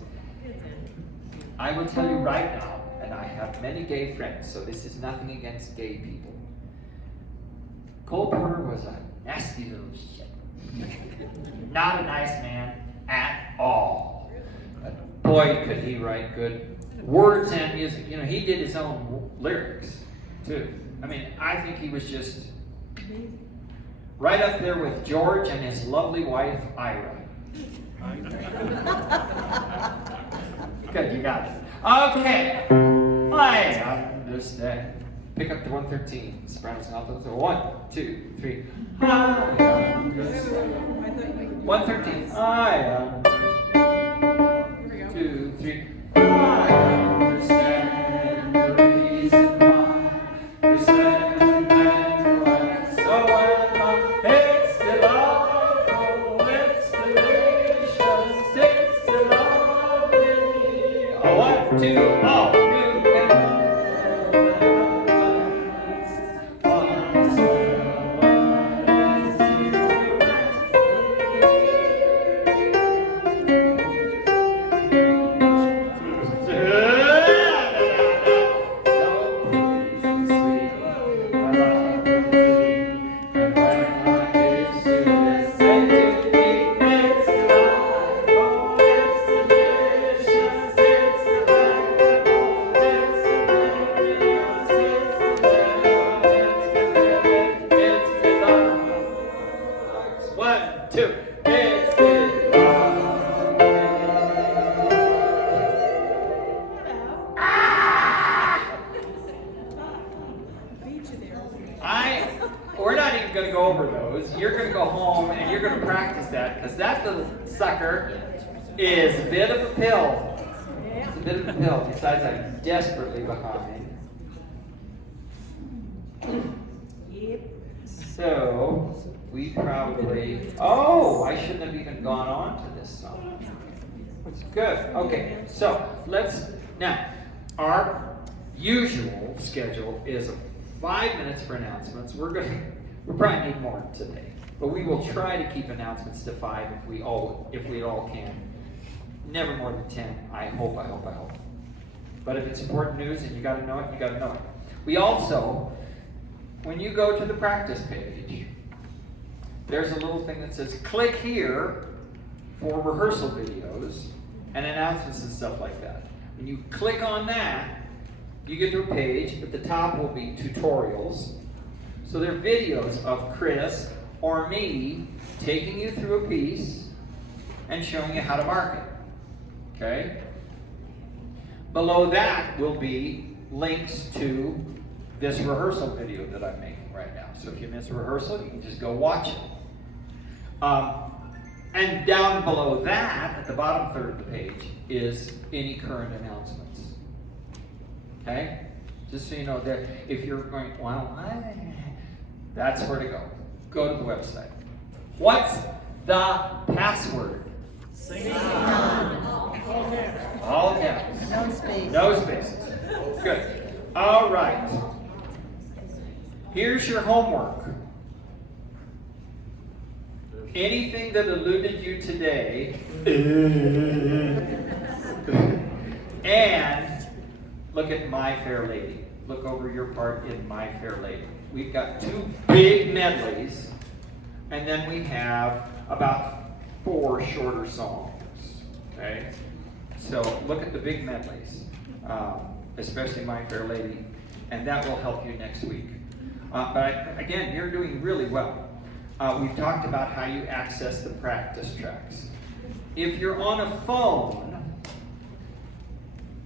I will tell you right now, and I have many gay friends, so this is nothing against gay people. Cole Porter was a nasty little shit. Not a nice man at all. But boy, could he write good words and music. You know, he did his own lyrics, too. I mean, I think he was just right up there with George and his lovely wife, Ira. Good, you got it. Okay. I understand. Pick up the 113. Sopranos and altos. 1, 2, 3. I understand. 113. I understand. 2, 3. I understand the reason why you said and went so well. It's delightful, it's delicious, it's lovely. 1, 2, oh, you can we're not even going to go over those. You're going to go home and you're going to practice that because that little sucker is a bit of a pill. It's a bit of a pill, besides I'm desperately behind. Yep. So, we probably, oh, I shouldn't have even gone on to this song. It's good. Okay, so now, our usual schedule is 5 minutes for announcements. We'll probably need more today, but we will try to keep announcements to 5 if we all can. Never more than 10. I hope. But if it's important news and you got to know it, you got to know it. We also, when you go to the practice page, there's a little thing that says click here for rehearsal videos and announcements and stuff like that. When you click on that, you get to a page. At the top will be tutorials. So they're videos of Chris or me taking you through a piece and showing you how to mark it. Okay? Below that will be links to this rehearsal video that I'm making right now. So if you miss rehearsal, you can just go watch it. And down below that, at the bottom third of the page, is any current announcements. Okay? Just so you know that if you're going, well, that's where to go. Go to the website. What's the password? All caps. No space. No spaces. Good. All right. Here's your homework. Anything that eluded you today, and look at My Fair Lady. Look over your part in My Fair Lady. We've got 2 big medleys, and then we have about 4 shorter songs. Okay? So look at the big medleys, especially My Fair Lady, and that will help you next week. But again, you're doing really well. We've talked about how you access the practice tracks. If you're on a phone,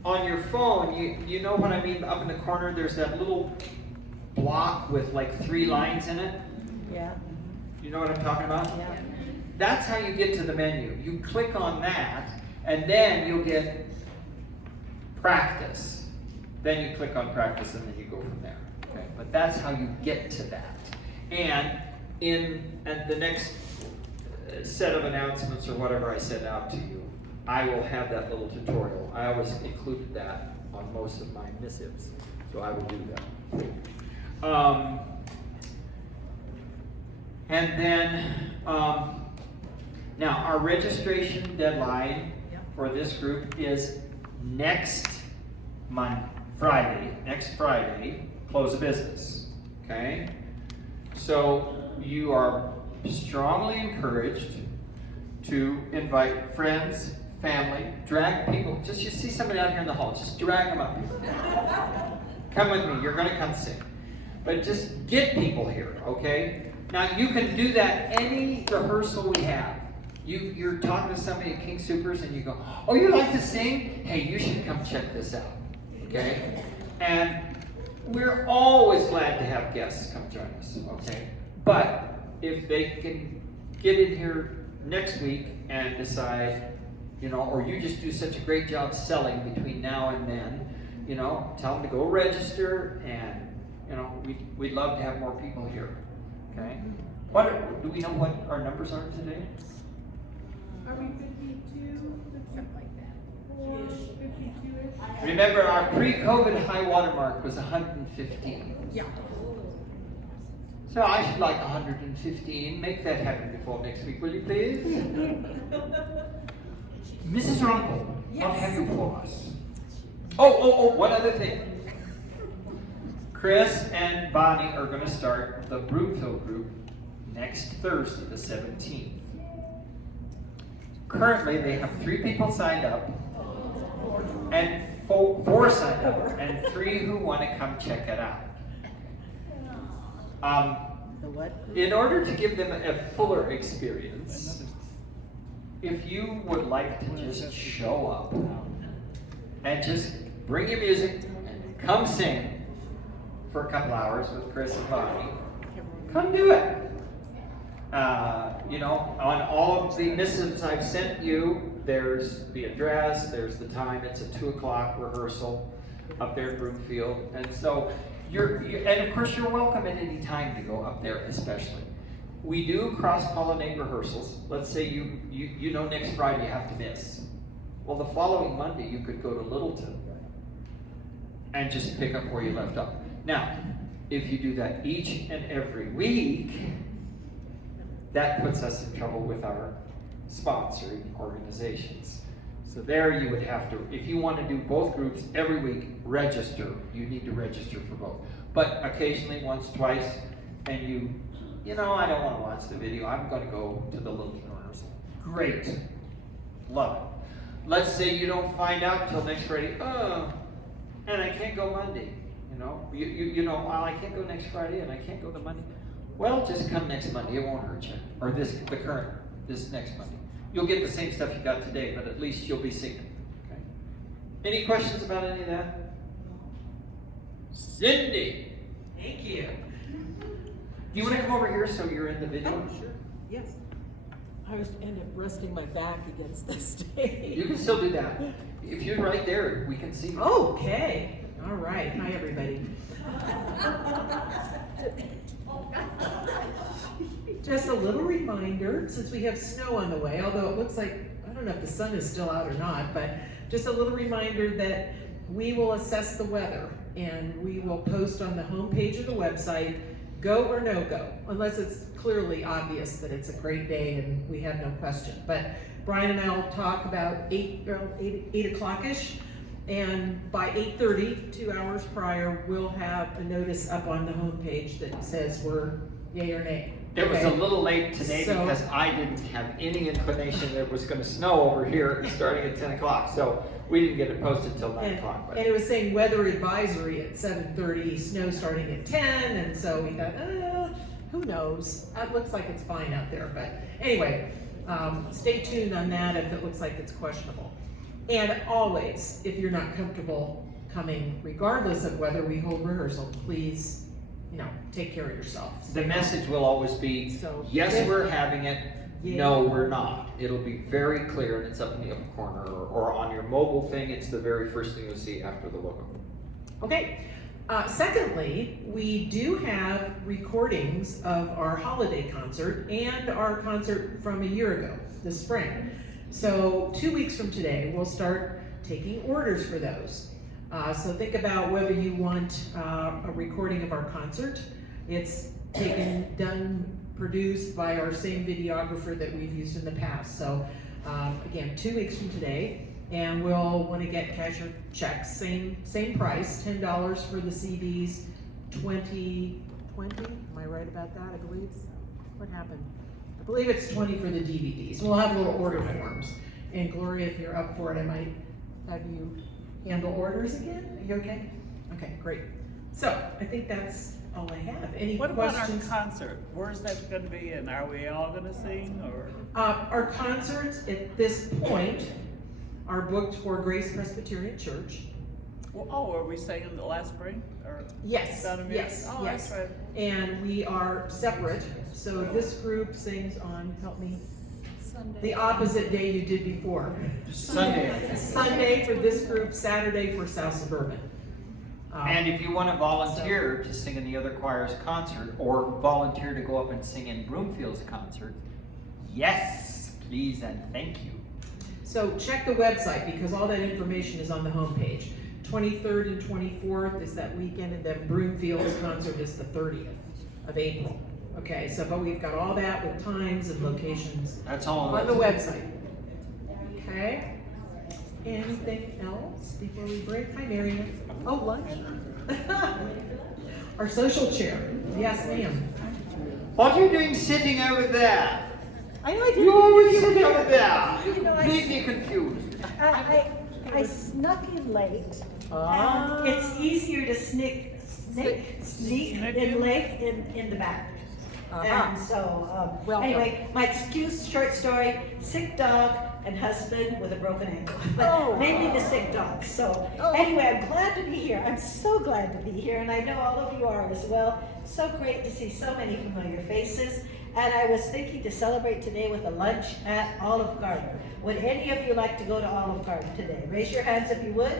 on your phone, you know what I mean? Up in the corner, there's that little block with like 3 lines in it. Yeah. You know what I'm talking about? Yeah. That's how you get to the menu. You click on that, and then you'll get practice. Then you click on practice, and then you go from there. Okay? But that's how you get to that. And at the next set of announcements or whatever I send out to you, I will have that little tutorial. I always included that on most of my missives, so I will do that. And then, now our registration deadline for this group is next Friday, close of business, okay? So you are strongly encouraged to invite friends, family, drag people. Just you see somebody out here in the hall, just drag them up here. Come with me, you're gonna come sing. But just get people here, okay? Now you can do that any rehearsal we have. You're talking to somebody at King Supers and you go, oh, you like to sing? Hey, you should come check this out, okay? And we're always glad to have guests come join us, okay? But if they can get in here next week and decide, or you just do such a great job selling between now and then, tell them to go register, and we'd love to have more people here. Okay? Do we know what our numbers are today? Are we 52? Something like that. Or 52-ish? Remember, our pre-COVID high water mark was 115. Yeah. So I should like 115. Make that happen before next week, will you please? Mrs. Runkle, what have you for us? Oh, one other thing. Chris and Bonnie are going to start the Broomfield group next Thursday, the 17th. Currently, they have 3 people signed up, and 4 signed up, and 3 who want to come check it out. The what? In order to give them a fuller experience, if you would like to just show up and just bring your music and come sing for a couple hours with Chris and Bonnie, come do it. On all of the missives I've sent you, there's the address, there's the time. It's a 2 o'clock rehearsal up there in Broomfield. And so and of course you're welcome at any time to go up there, especially. We do cross-pollinate rehearsals. Let's say you know next Friday you have to miss. Well, the following Monday you could go to Littleton and just pick up where you left off. Now, if you do that each and every week, that puts us in trouble with our sponsoring organizations. So there you would have to, if you want to do both groups every week, register. You need to register for both. But occasionally, once, twice, and you know, I don't want to watch the video. I'm going to go to the Littleton rehearsal. Great. Love it. Let's say you don't find out till next Friday. And I can't go Monday. You know, you know, well, I can't go next Friday and I can't go the Monday. Well, just come next Monday. It won't hurt you. Or this next Monday. You'll get the same stuff you got today, but at least you'll be singing. Okay. Any questions about any of that? Cindy. Thank you. Do you want to come over here so you're in the video? Oh, sure, yes. I was end up resting my back against the stage. You can still do that. If you're right there, we can see you. Okay, all right. Hi, everybody. Just a little reminder, since we have snow on the way, although it looks like, I don't know if the sun is still out or not, but just a little reminder that we will assess the weather and we will post on the homepage of the website, go or no go, unless it's clearly obvious that it's a great day and we have no question. But Brian and I will talk about 8 o'clock-ish, and by 8:30, 2 hours prior, we'll have a notice up on the homepage that says we're yay or nay. It was a Okay? little late today So- because I didn't have any inclination that it was going to snow over here starting at 10 o'clock. So we didn't get it posted till 9 o'clock. And But it was saying weather advisory at 7:30, snow starting at 10, and so we thought, who knows? It looks like it's fine out there, but anyway, stay tuned on that if it looks like it's questionable. And always, if you're not comfortable coming, regardless of whether we hold rehearsal, please, take care of yourself. the message will always be, So- yes, we're having it. Yeah. No, we're not. It'll be very clear, and it's up in the upper corner, or on your mobile thing. It's the very first thing you'll see after the logo. Okay. Secondly, we do have recordings of our holiday concert and our concert from a year ago, this spring. So 2 weeks from today, we'll start taking orders for those. So think about whether you want a recording of our concert. It's produced by our same videographer that we've used in the past. So again, 2 weeks from today. And we'll want to get cashier checks, same price, $10 for the CDs, $20, am I right about that, I believe? What happened? I believe it's $20 for the DVDs. We'll have little order forms. And Gloria, if you're up for it, I might have you handle orders again. Are you okay? Okay, great. So, I think that's all I have. Any What about our questions? concert? Where's that gonna be, and are we all gonna sing, or? Our concerts at this point are booked for Grace Presbyterian Church. Oh, are we singing the last spring, or? Yes, Down in yes, Mason? Oh, that's yes. right. And we are separate, so this group sings on, help me, the opposite day you did before. Sunday. Sunday for this group, Saturday for South Suburban. And if you want to volunteer to sing in the other choir's concert, or volunteer to go up and sing in Broomfield's concert, yes, please and thank you. So check the website because all that information is on the homepage. 23rd and 24th is that weekend, and then Broomfield's concert is the 30th of April. Okay, so but we've got all that with times and locations That's all. on the website. Okay. Anything else before we break? Hi, Marianne. Oh, lunch. Our social chair. Yes, ma'am. What are you doing sitting over there? I know I didn't. You always sit over there. You know, I- Leave me confused. I snuck in late. Ah. It's easier to sneak in the back. Uh-huh. And so, Welcome. anyway, my excuse, short story, sick dog and husband with a broken ankle. But Oh. mainly the sick dog. So Oh. anyway, I'm glad to be here. I'm so glad to be here, and I know all of you are as well. So great to see so many familiar faces. And I was thinking to celebrate today with a lunch at Olive Garden. Would any of you like to go to Olive Garden today? Raise your hands if you would.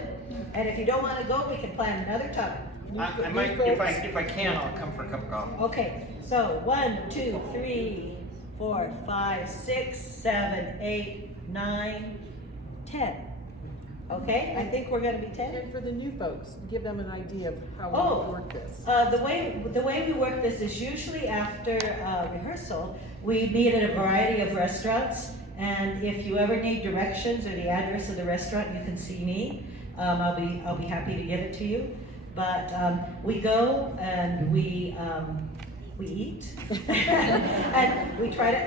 And if you don't want to go, we can plan another time. I might, if I can, I'll come for a cup of coffee. Okay, so 1, 2, 3, 4, 5, 6, 7, 8, 9, 10. Okay, I think we're gonna be 10. And for the new folks, give them an idea of how Oh, we work this. The way we work this is usually after rehearsal, we meet at a variety of restaurants, and if you ever need directions or the address of the restaurant, you can see me. I'll be happy to give it to you. But we go and we eat, and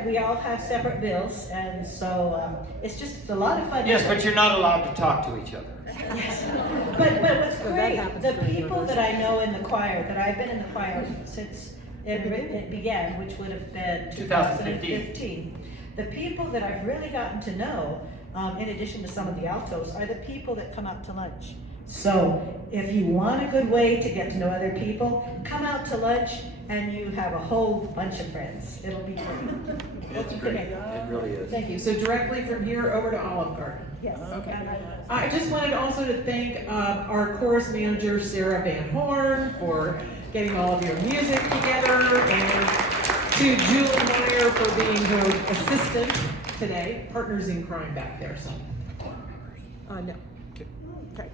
we all have separate bills, and so it's a lot of fun. Yes, but you're not allowed to talk to each other. Yes. But what's So that great, happens the during people that I know in the choir, that I've been in the choir since it began, which would have been 2015. The people that I've really gotten to know, in addition to some of the altos, are the people that come out to lunch. So if you want a good way to get to know other people, come out to lunch and you have a whole bunch of friends. It'll be great. It's great, it really is. Thank you. So directly from here over to Olive Garden. Yes. Okay. I just wanted also to thank our chorus manager, Sarah Van Horn, for getting all of your music together, and to Julie Meyer for being her assistant today, partners in crime back there, so. No. Okay.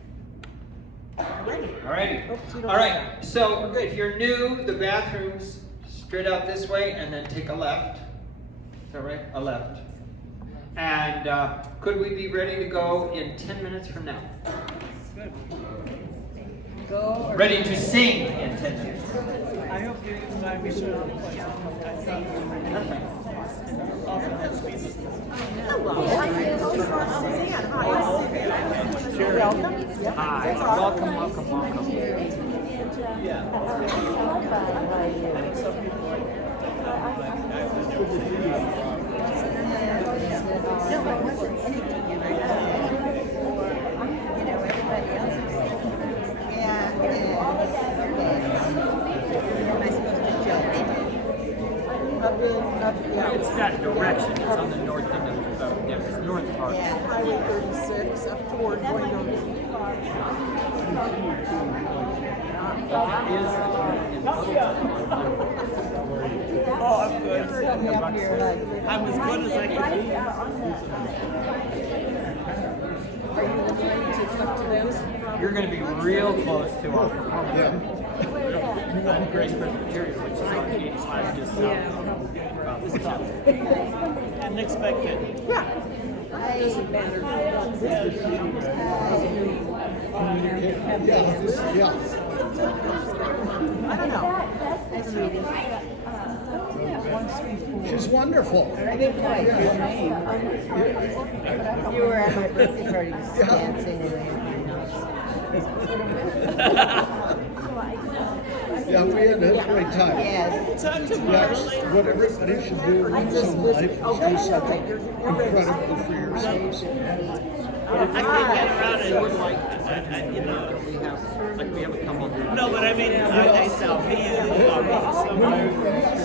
Alrighty. Oops, you don't All have right, that. so if you're new, the bathroom's straight out this way and then take a left. Is that right? A left. And could we be ready to go in 10 minutes from now? Go. Ready to sing in 10 minutes. I hope you can be sure to play Hi, welcome. It's that direction, it's on the north end of it's north part. Highway 36 up toward Oh, I'm good. I'm as good as I can be. Are you looking to talk to those? You're going to be real close to our performance. On Grace Presbyterian, which is on 85 just south of this top. Didn't expect it. Yeah. Doesn't matter. I don't know. She's wonderful. I didn't quite your name. You were at my birthday party dancing Yeah, we had a great time. Yes. Yes, what everybody should do in some life is do something incredible for yourselves. I can't get around it. Would like you know. We have a couple. No, but I mean, I sell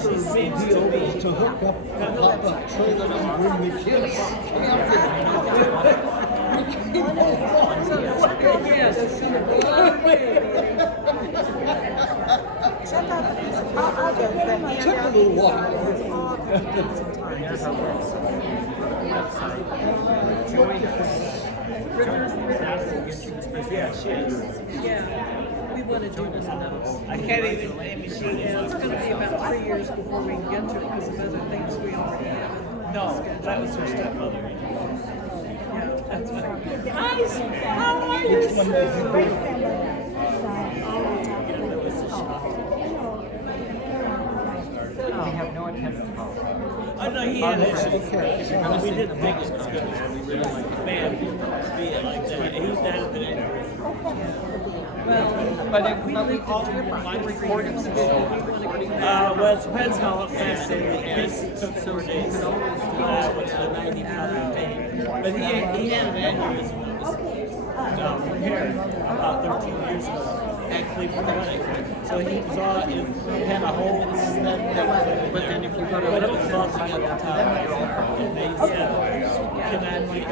She seems to be to hook up a pop-up trailer and bring the kids It took a little while. There's our website. Join us. Yeah, she is. Yeah. We want to do this. I can't even name she And it's going to be about 3 years before we can get to it because of other things we already have. No, that was her stepmother. That's funny. How are you, We have no attendance policy. Oh no, he had issues. We did the biggest concert. We really like it. Man, be it like that. He's not today. But we all live recordings. Well, it depends how fast it took 4 days. Which is 90 pounds of pain. But he had an aneurysm. from here about 13 years ago. Actually, for the wedding. So he saw it had a hole in the stem that was like, But then if you go to but it little was busting at the top. And they said, can I like,